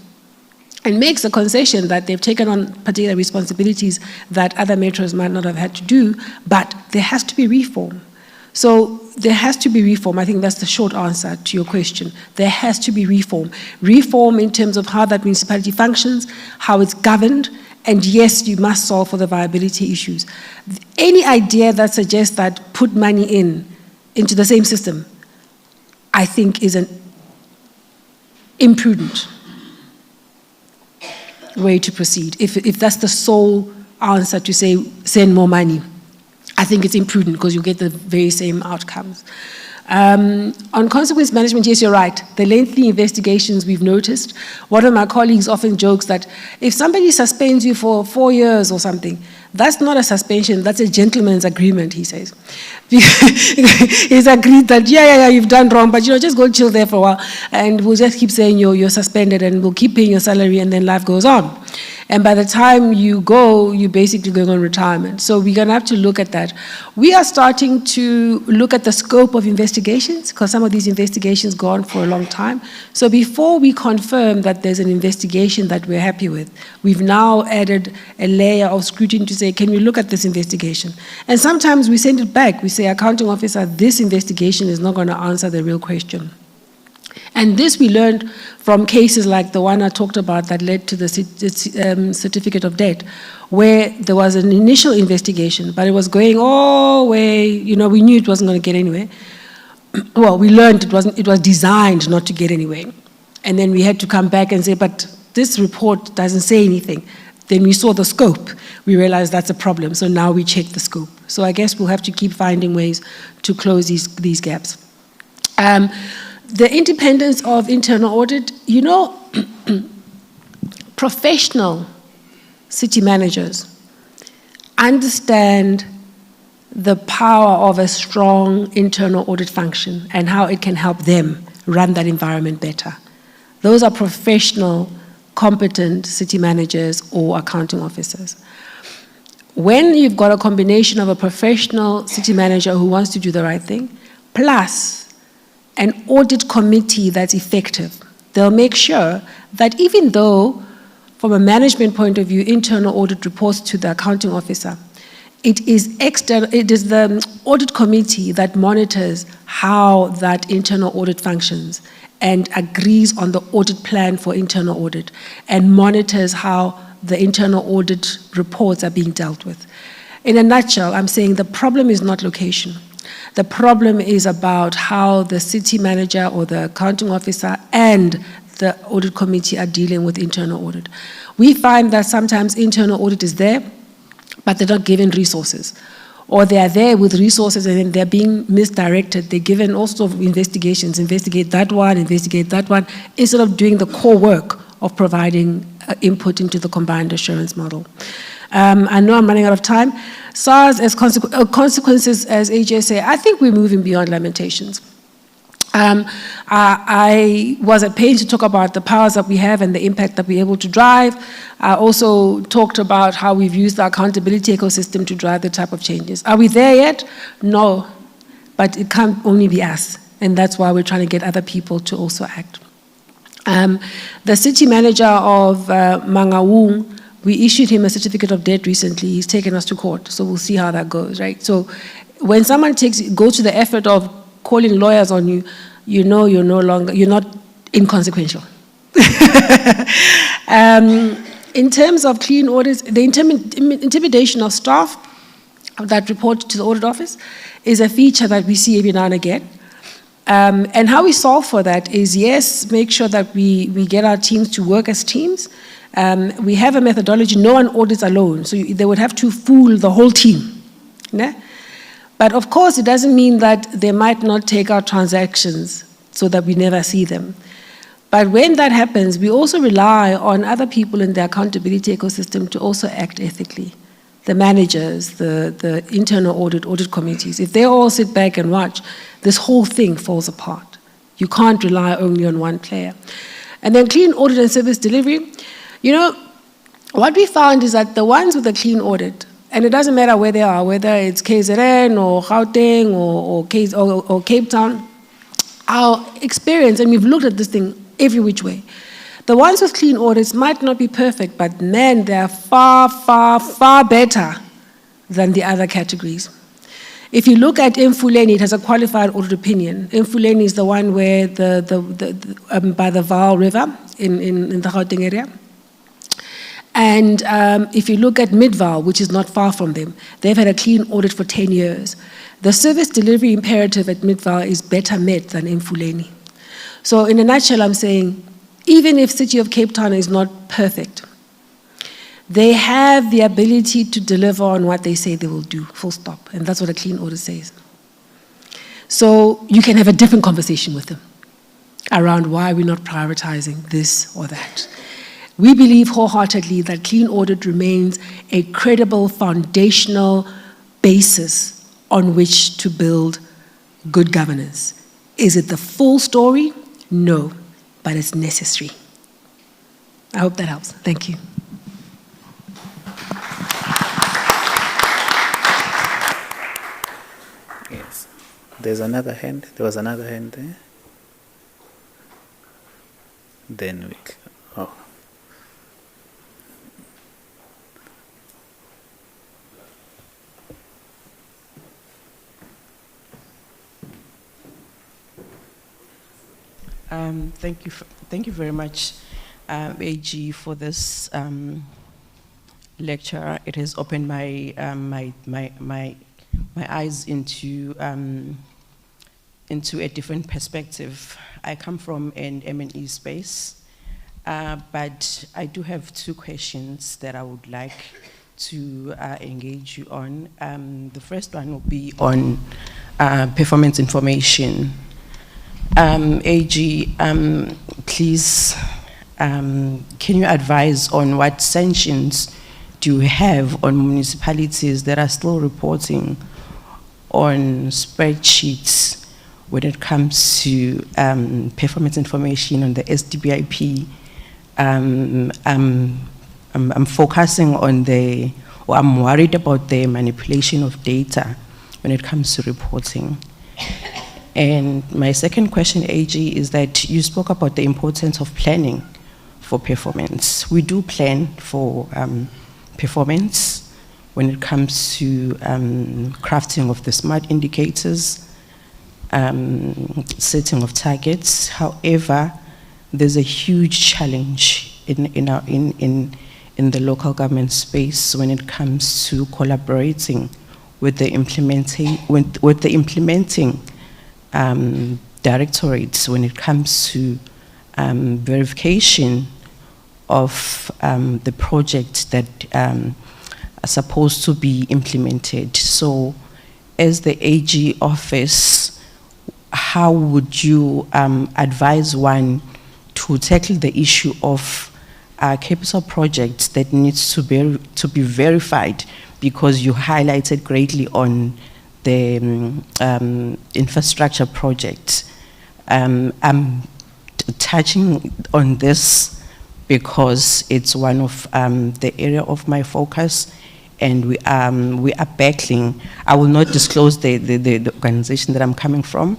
and makes a concession that they've taken on particular responsibilities that other metros might not have had to do, but there has to be reform. So there has to be reform. I think that's the short answer to your question. There has to be reform. Reform in terms of how that municipality functions, how it's governed, and yes, you must solve for the viability issues. Any idea that suggests that put money into the same system, I think is an imprudent way to proceed. If that's the sole answer to say send more money, I think it's imprudent because you get the very same outcomes. On consequence management, yes, you're right. The lengthy investigations we've noticed. One of my colleagues often jokes that if somebody suspends you for 4 years or something, that's not a suspension, that's a gentleman's agreement, he says. He's agreed that, yeah, you've done wrong, but just go chill there for a while, and we'll just keep saying you're suspended, and we'll keep paying your salary, and then life goes on. And by the time you go, you're basically going on retirement. So we're going to have to look at that. We are starting to look at the scope of investigations, because some of these investigations go on for a long time. So before we confirm that there's an investigation that we're happy with, we've now added a layer of scrutiny to say, can we look at this investigation? And sometimes we send it back. We say, accounting officer, this investigation is not going to answer the real question. And this we learned from cases like the one I talked about that led to the certificate of debt, where there was an initial investigation, but it was going all the way, we knew it wasn't going to get anywhere. Well, we learned it was designed not to get anywhere. And then we had to come back and say, but this report doesn't say anything. Then we saw the scope. We realized that's a problem, so now we check the scope. So I guess we'll have to keep finding ways to close these gaps. The independence of internal audit, professional city managers understand the power of a strong internal audit function and how it can help them run that environment better. Those are professional, competent city managers or accounting officers. When you've got a combination of a professional city manager who wants to do the right thing, plus an audit committee that's effective, they'll make sure that even though, from a management point of view, internal audit reports to the accounting officer, it is the audit committee that monitors how that internal audit functions and agrees on the audit plan for internal audit and monitors how the internal audit reports are being dealt with. In a nutshell, I'm saying the problem is not location. The problem is about how the city manager or the accounting officer and the audit committee are dealing with internal audit. We find that sometimes internal audit is there, but they're not given resources. Or they are there with resources and then they're being misdirected. They're given all sorts of investigations, investigate that one, instead of doing the core work of providing input into the combined assurance model. I know I'm running out of time. SARS as consequences, as AJ said, I think we're moving beyond lamentations. I was at pains to talk about the powers that we have and the impact that we're able to drive. I also talked about how we've used the accountability ecosystem to drive the type of changes. Are we there yet? No, but it can't only be us, and that's why we're trying to get other people to also act. The city manager of Mangaung, we issued him a certificate of debt recently. He's taken us to court, so we'll see how that goes, right? So when someone goes to the effort of calling lawyers on you, you're not inconsequential. In terms of clean audits, the intimidation of staff that report to the audit office is a feature that we see every now and again. And how we solve for that is, yes, make sure that we get our teams to work as teams. We have a methodology, no one audits alone, so they would have to fool the whole team. Yeah? But of course, it doesn't mean that they might not take out transactions so that we never see them. But when that happens, we also rely on other people in the accountability ecosystem to also act ethically. The managers, the internal audit committees, if they all sit back and watch, this whole thing falls apart. You can't rely only on one player. And then clean audit and service delivery. what we found is that the ones with a clean audit, and it doesn't matter where they are, whether it's KZN or Gauteng or Cape Town, our experience, and we've looked at this thing every which way, the ones with clean audits might not be perfect, but man, they're far, far, far better than the other categories. If you look at Mfuleni, it has a qualified audit opinion. Mfuleni is the one where by the Vaal River in the Gauteng area. And if you look at Midvaal, which is not far from them, they've had a clean audit for 10 years. The service delivery imperative at Midvaal is better met than Mfuleni. So in a nutshell, I'm saying, even if City of Cape Town is not perfect, they have the ability to deliver on what they say they will do, full stop. And that's what a clean audit says. So you can have a different conversation with them around why we're not prioritizing this or that. We believe wholeheartedly that clean audit remains a credible foundational basis on which to build good governance. Is it the full story? No, but it's necessary. I hope that helps. Thank you. Yes. There's another hand. There was another hand there. Then we. Oh. Thank you very much, AG, for this lecture. It has opened my eyes into a different perspective. I come from an M&E space, but I do have two questions that I would like to engage you on. The first one will be on performance information. AG, please, can you advise on what sanctions do you have on municipalities that are still reporting on spreadsheets when it comes to performance information on the SDBIP? I'm focusing on I'm worried about the manipulation of data when it comes to reporting. And my second question, AG, is that you spoke about the importance of planning for performance. We do plan for performance when it comes to crafting of the smart indicators, setting of targets. However, there's a huge challenge in the local government space when it comes to collaborating with the implementing directorates when it comes to verification of the projects that are supposed to be implemented. So as the AG office, how would you advise one to tackle the issue of capital projects that needs to be verified, because you highlighted greatly on the infrastructure project. I'm touching on this because it's one of the area of my focus, and we are battling. I will not disclose the organization that I'm coming from.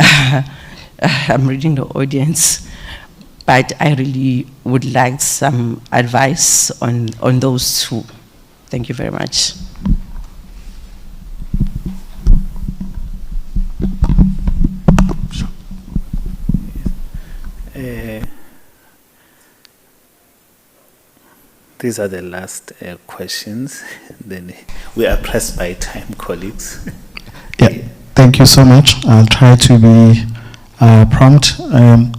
I'm reading the audience, but I really would like some advice on those two. Thank you very much. These are the last questions. Then we are pressed by time, colleagues. Yeah, thank you so much. I'll try to be prompt.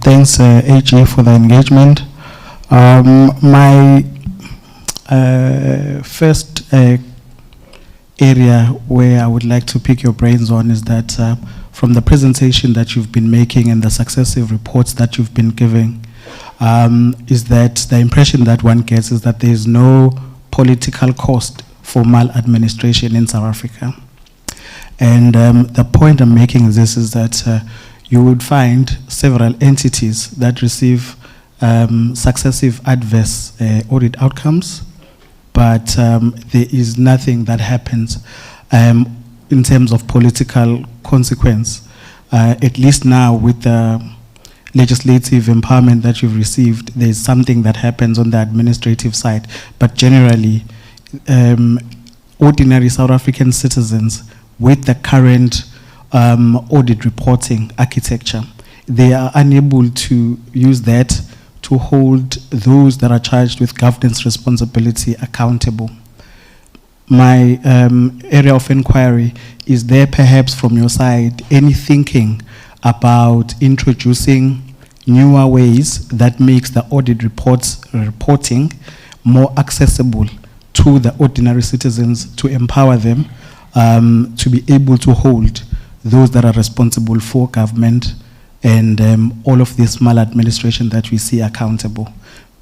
Thanks, AG, for the engagement. My first area where I would like to pick your brains on is that from the presentation that you've been making and the successive reports that you've been giving, is that the impression that one gets is that there is no political cost for maladministration in South Africa. And the point I'm making is this, is that you would find several entities that receive successive adverse audit outcomes, but there is nothing that happens in terms of political consequence. At least now with the legislative empowerment that you've received, there's something that happens on the administrative side. But generally, ordinary South African citizens with the current audit reporting architecture, they are unable to use that to hold those that are charged with governance responsibility accountable. My area of inquiry, is there perhaps from your side any thinking about introducing newer ways that makes the audit reporting more accessible to the ordinary citizens, to empower them to be able to hold those that are responsible for government and all of this maladministration that we see accountable?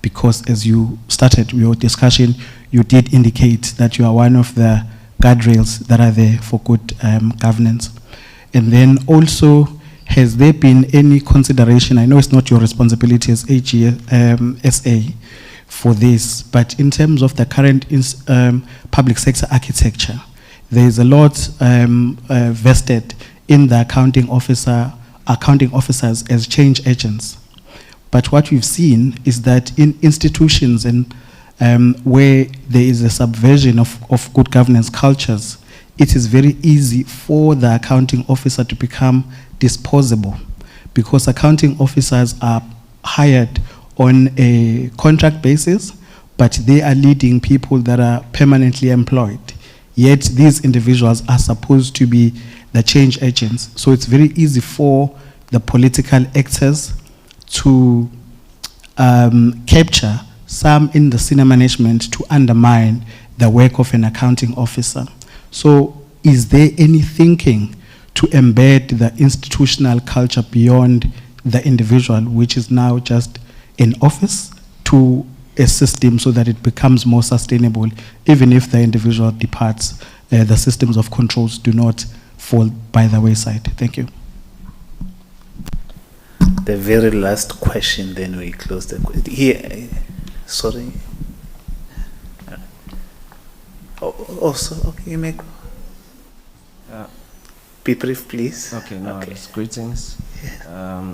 Because as you started your discussion, you did indicate that you are one of the guardrails that are there for good governance. And then also, has there been any consideration, I know it's not your responsibility as AGSA for this, but in terms of the current public sector architecture, there is a lot vested in the accounting officers as change agents. But what we've seen is that in institutions and where there is a subversion of good governance cultures, it is very easy for the accounting officer to become disposable, because accounting officers are hired on a contract basis, but they are leading people that are permanently employed. Yet these individuals are supposed to be the change agents. So it's very easy for the political actors to capture some in the senior management to undermine the work of an accounting officer. So is there any thinking to embed the institutional culture beyond the individual, which is now just in office, to a system so that it becomes more sustainable, even if the individual departs, the systems of controls do not fall by the wayside? Thank you. The very last question, then we close the here. Sorry. Also, okay, you may go. Be brief, please. Okay, no, Okay. greetings.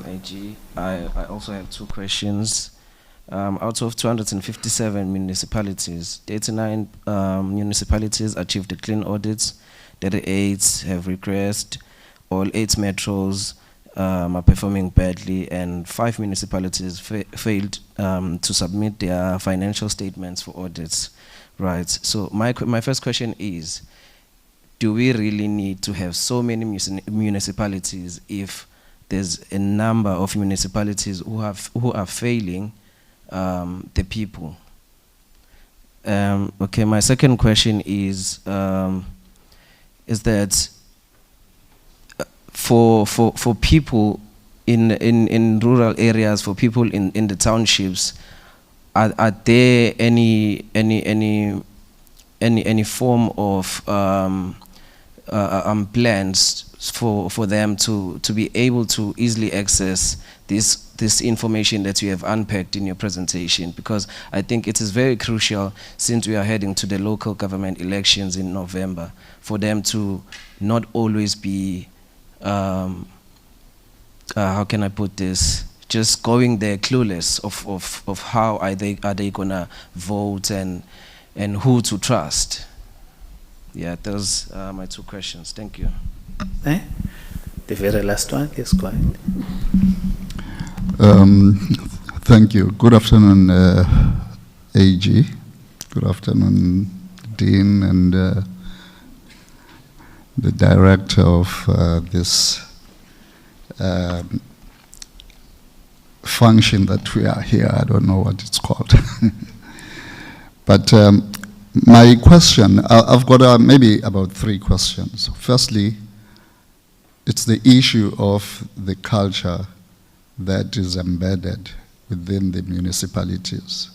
AG, I also have two questions. Out of 257 municipalities, 89 municipalities achieved a clean audit, 38 have regressed, all 8 metros are performing badly, and 5 municipalities failed to submit their financial statements for audits. Right, so my first question is, do we really need to have so many municipalities if there's a number of municipalities who are failing the people? Okay, my second question is that for people in rural areas, for people in the townships, are there any form of plans for them to be able to easily access this information that you have unpacked in your presentation? Because I think it is very crucial, since we are heading to the local government elections in November, for them to not always be, how can I put this, just going there clueless of how are they gonna vote and who to trust. Yeah, those are my two questions. Thank you. The very last one, yes, go ahead. Thank you. Good afternoon, AG. Good afternoon, Dean, and the director of this function that we are here. I don't know what it's called. But my question, I've got maybe about 3 questions. Firstly, it's the issue of the culture that is embedded within the municipalities.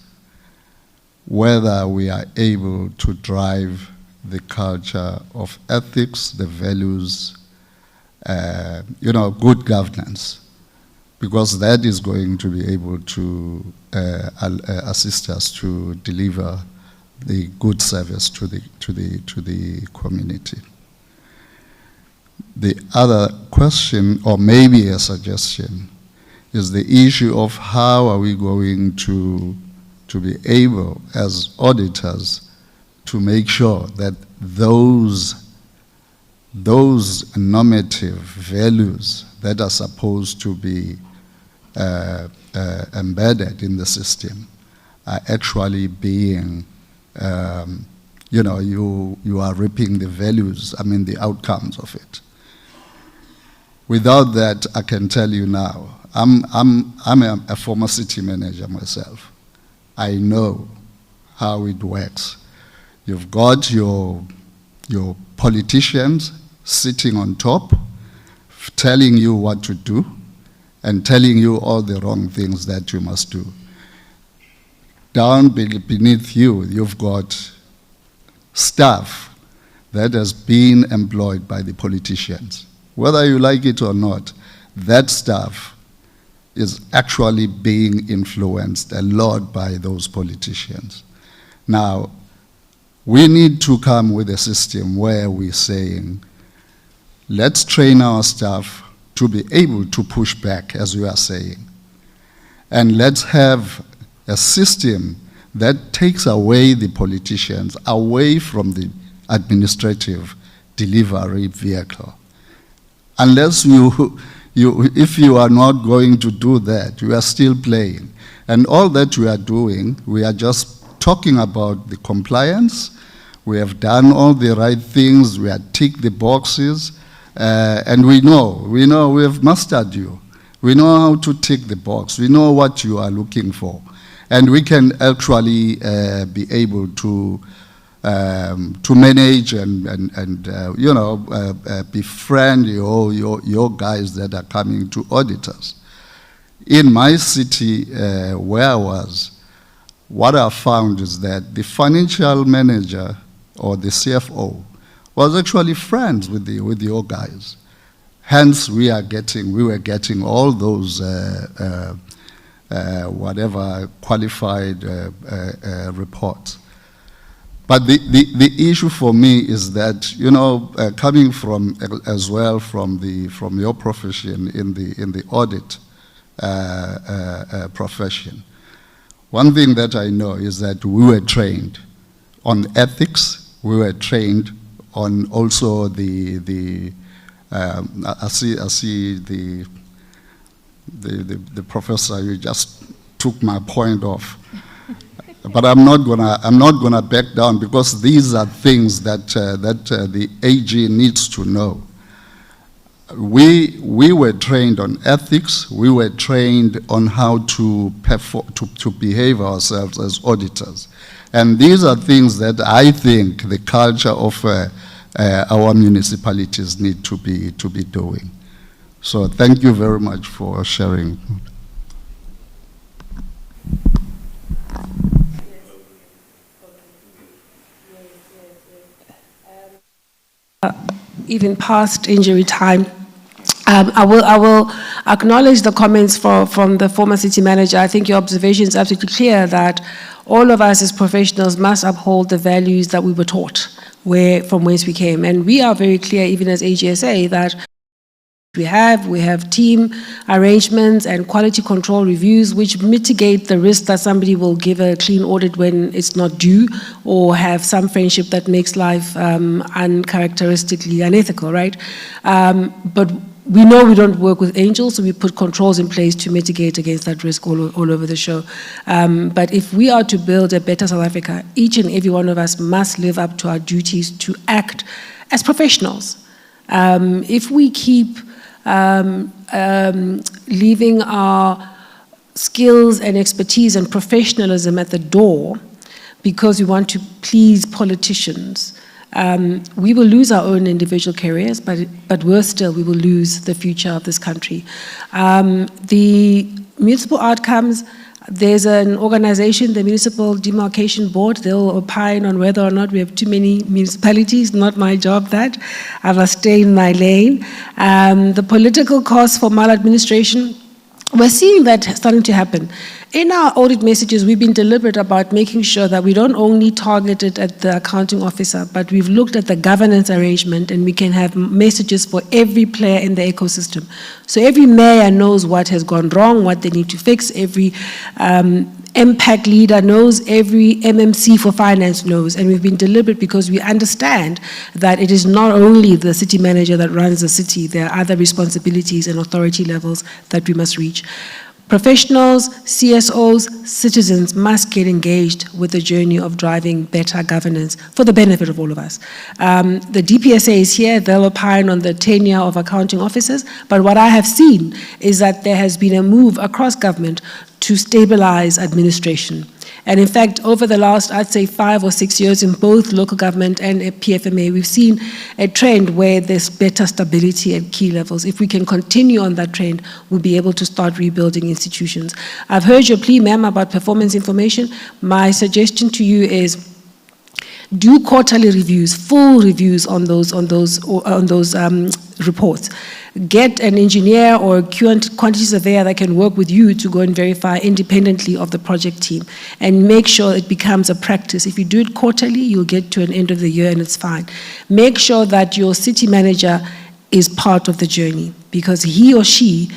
Whether we are able to drive the culture of ethics, the values, good governance, because that is going to be able to assist us to deliver the good service to the community. The other question, or maybe a suggestion, is the issue of how are we going to be able, as auditors, to make sure that those normative values that are supposed to be embedded in the system are actually being, you are reaping the values, the outcomes of it. Without that, I can tell you now, I'm a former city manager myself. I know how it works. You've got your politicians sitting on top, telling you what to do, and telling you all the wrong things that you must do. Down beneath you, you've got staff that has been employed by the politicians. Whether you like it or not, that staff is actually being influenced a lot by those politicians. Now, we need to come with a system where we're saying, let's train our staff to be able to push back, as you are saying. And let's have a system that takes away the politicians, away from the administrative delivery vehicle. Unless if you are not going to do that, you are still playing. And all that we are doing, we are just talking about the compliance. We have done all the right things. We have ticked the boxes. And we know we have mastered you. We know how to tick the box. We know what you are looking for. And we can actually be able to manage and befriend your guys that are coming to audit us. In my city where I was, what I found is that the financial manager or the CFO was actually friends with your guys. Hence, we were getting all those whatever qualified reports. But the issue for me is that, coming from as well from your profession in the audit profession, one thing that I know is that we were trained on ethics. We were trained on also I see the professor. You just took my point off. But I'm not gonna back down, because these are things that the AG needs to know. We were trained on ethics. We were trained on how to behave ourselves as auditors, and these are things that I think the culture of our municipalities need to be doing. So thank you very much for sharing. Even past injury time. I will acknowledge the comments from the former city manager. I think your observation is absolutely clear that all of us as professionals must uphold the values that we were taught from whence we came. And we are very clear, even as AGSA, that we have team arrangements and quality control reviews which mitigate the risk that somebody will give a clean audit when it's not due, or have some friendship that makes life uncharacteristically unethical, right? But we know we don't work with angels, so we put controls in place to mitigate against that risk all over the show. But if we are to build a better South Africa, each and every one of us must live up to our duties to act as professionals. If we keep leaving our skills and expertise and professionalism at the door because we want to please politicians, we will lose our own individual careers, but worse still, we will lose the future of this country. The municipal outcomes, there's an organization, the Municipal Demarcation Board. They'll opine on whether or not we have too many municipalities. Not my job, that. I must stay in my lane. The political costs for maladministration, we're seeing that starting to happen. In our audit messages, we've been deliberate about making sure that we don't only target it at the accounting officer, but we've looked at the governance arrangement, and we can have messages for every player in the ecosystem. So every mayor knows what has gone wrong, what they need to fix. Every impact leader knows, every MMC for finance knows, and we've been deliberate because we understand that it is not only the city manager that runs the city, there are other responsibilities and authority levels that we must reach. Professionals, CSOs, citizens must get engaged with the journey of driving better governance for the benefit of all of us. The DPSA is here, they'll opine on the tenure of accounting officers, but what I have seen is that there has been a move across government to stabilize administration. And in fact, over the last, I'd say 5 or 6 years in both local government and PFMA, we've seen a trend where there's better stability at key levels. If we can continue on that trend, we'll be able to start rebuilding institutions. I've heard your plea, ma'am, about performance information. My suggestion to you is do quarterly reviews, full reviews on those reports. Get an engineer or a quantity surveyor that can work with you to go and verify independently of the project team, and make sure it becomes a practice. If you do it quarterly, you'll get to an end of the year and it's fine. Make sure that your city manager is part of the journey, because he or she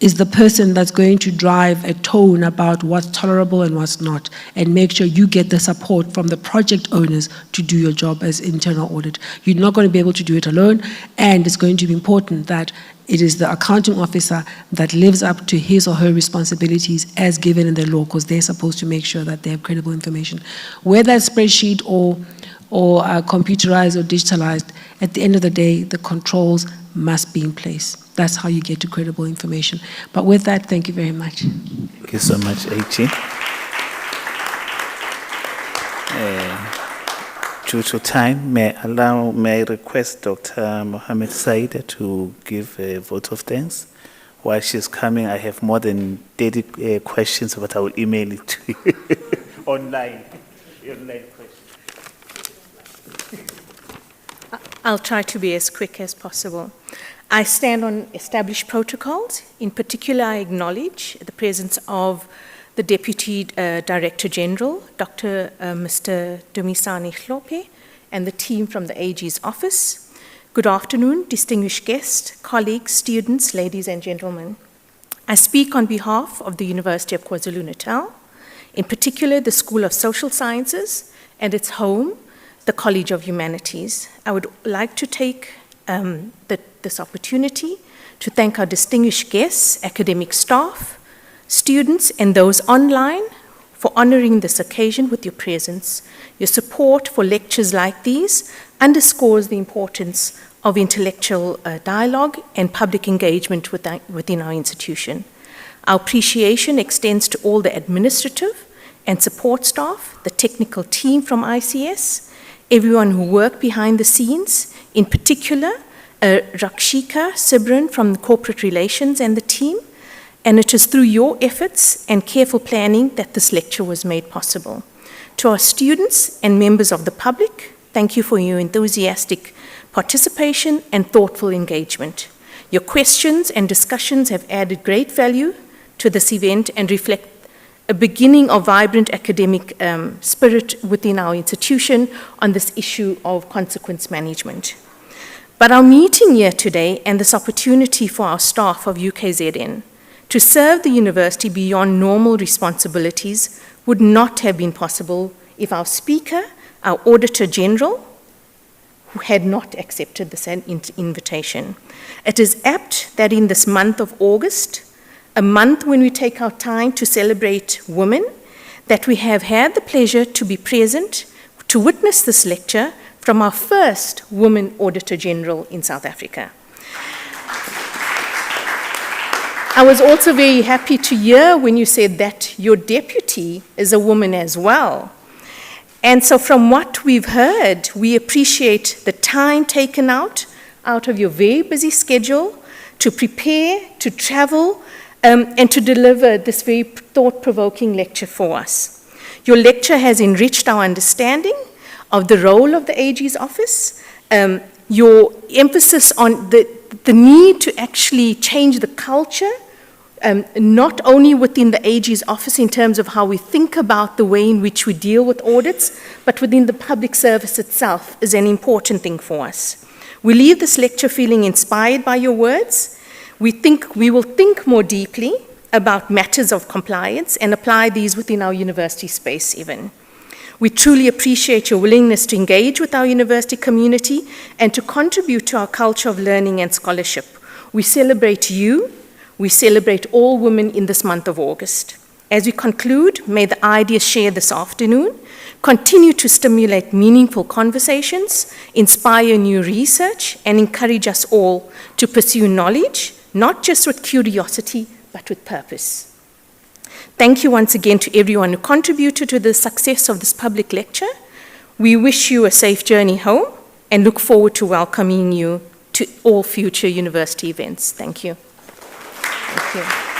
is the person that's going to drive a tone about what's tolerable and what's not, and make sure you get the support from the project owners to do your job as internal audit. You're not going to be able to do it alone, and it's going to be important that it is the accounting officer that lives up to his or her responsibilities as given in the law, because they're supposed to make sure that they have credible information. Whether it's spreadsheet or computerized or digitalized, at the end of the day, the controls must be in place. That's how you get to credible information. But with that, thank you very much. Thank you so much, AG. Due to time, may I request Dr. Mohammed Saida to give a vote of thanks. While she's coming, I have more than 30 questions, but I will email it to you online. Online questions. I'll try to be as quick as possible. I stand on established protocols. In particular, I acknowledge the presence of the Deputy Director-General, Mr. Dumisani Hlope, and the team from the AG's office. Good afternoon, distinguished guests, colleagues, students, ladies and gentlemen. I speak on behalf of the University of KwaZulu-Natal, in particular the School of Social Sciences and its home, the College of Humanities. I would like to take this opportunity to thank our distinguished guests, academic staff, students, and those online for honoring this occasion with your presence. Your support for lectures like these underscores the importance of intellectual dialogue and public engagement within our institution. Our appreciation extends to all the administrative and support staff, the technical team from ICS, everyone who worked behind the scenes, in particular, Rakshika Sibran from Corporate Relations and the team, and it is through your efforts and careful planning that this lecture was made possible. To our students and members of the public, thank you for your enthusiastic participation and thoughtful engagement. Your questions and discussions have added great value to this event and reflect a beginning of vibrant academic spirit within our institution on this issue of consequence management. But our meeting here today and this opportunity for our staff of UKZN to serve the university beyond normal responsibilities would not have been possible if our speaker, our Auditor-General, who had not accepted this invitation. It is apt that in this month of August, a month when we take our time to celebrate women, that we have had the pleasure to be present to witness this lecture from our first woman Auditor-General in South Africa. I was also very happy to hear when you said that your deputy is a woman as well. And so from what we've heard, we appreciate the time taken out of your very busy schedule to prepare, to travel, and to deliver this very thought-provoking lecture for us. Your lecture has enriched our understanding of the role of the AG's office, your emphasis on the need to actually change the culture not only within the AG's office in terms of how we think about the way in which we deal with audits, but within the public service itself is an important thing for us. We leave this lecture feeling inspired by your words. We will think more deeply about matters of compliance and apply these within our university space even. We truly appreciate your willingness to engage with our university community and to contribute to our culture of learning and scholarship. We celebrate you. We celebrate all women in this month of August. As we conclude, may the ideas shared this afternoon continue to stimulate meaningful conversations, inspire new research, and encourage us all to pursue knowledge, not just with curiosity, but with purpose. Thank you once again to everyone who contributed to the success of this public lecture. We wish you a safe journey home and look forward to welcoming you to all future university events. Thank you. Thank you.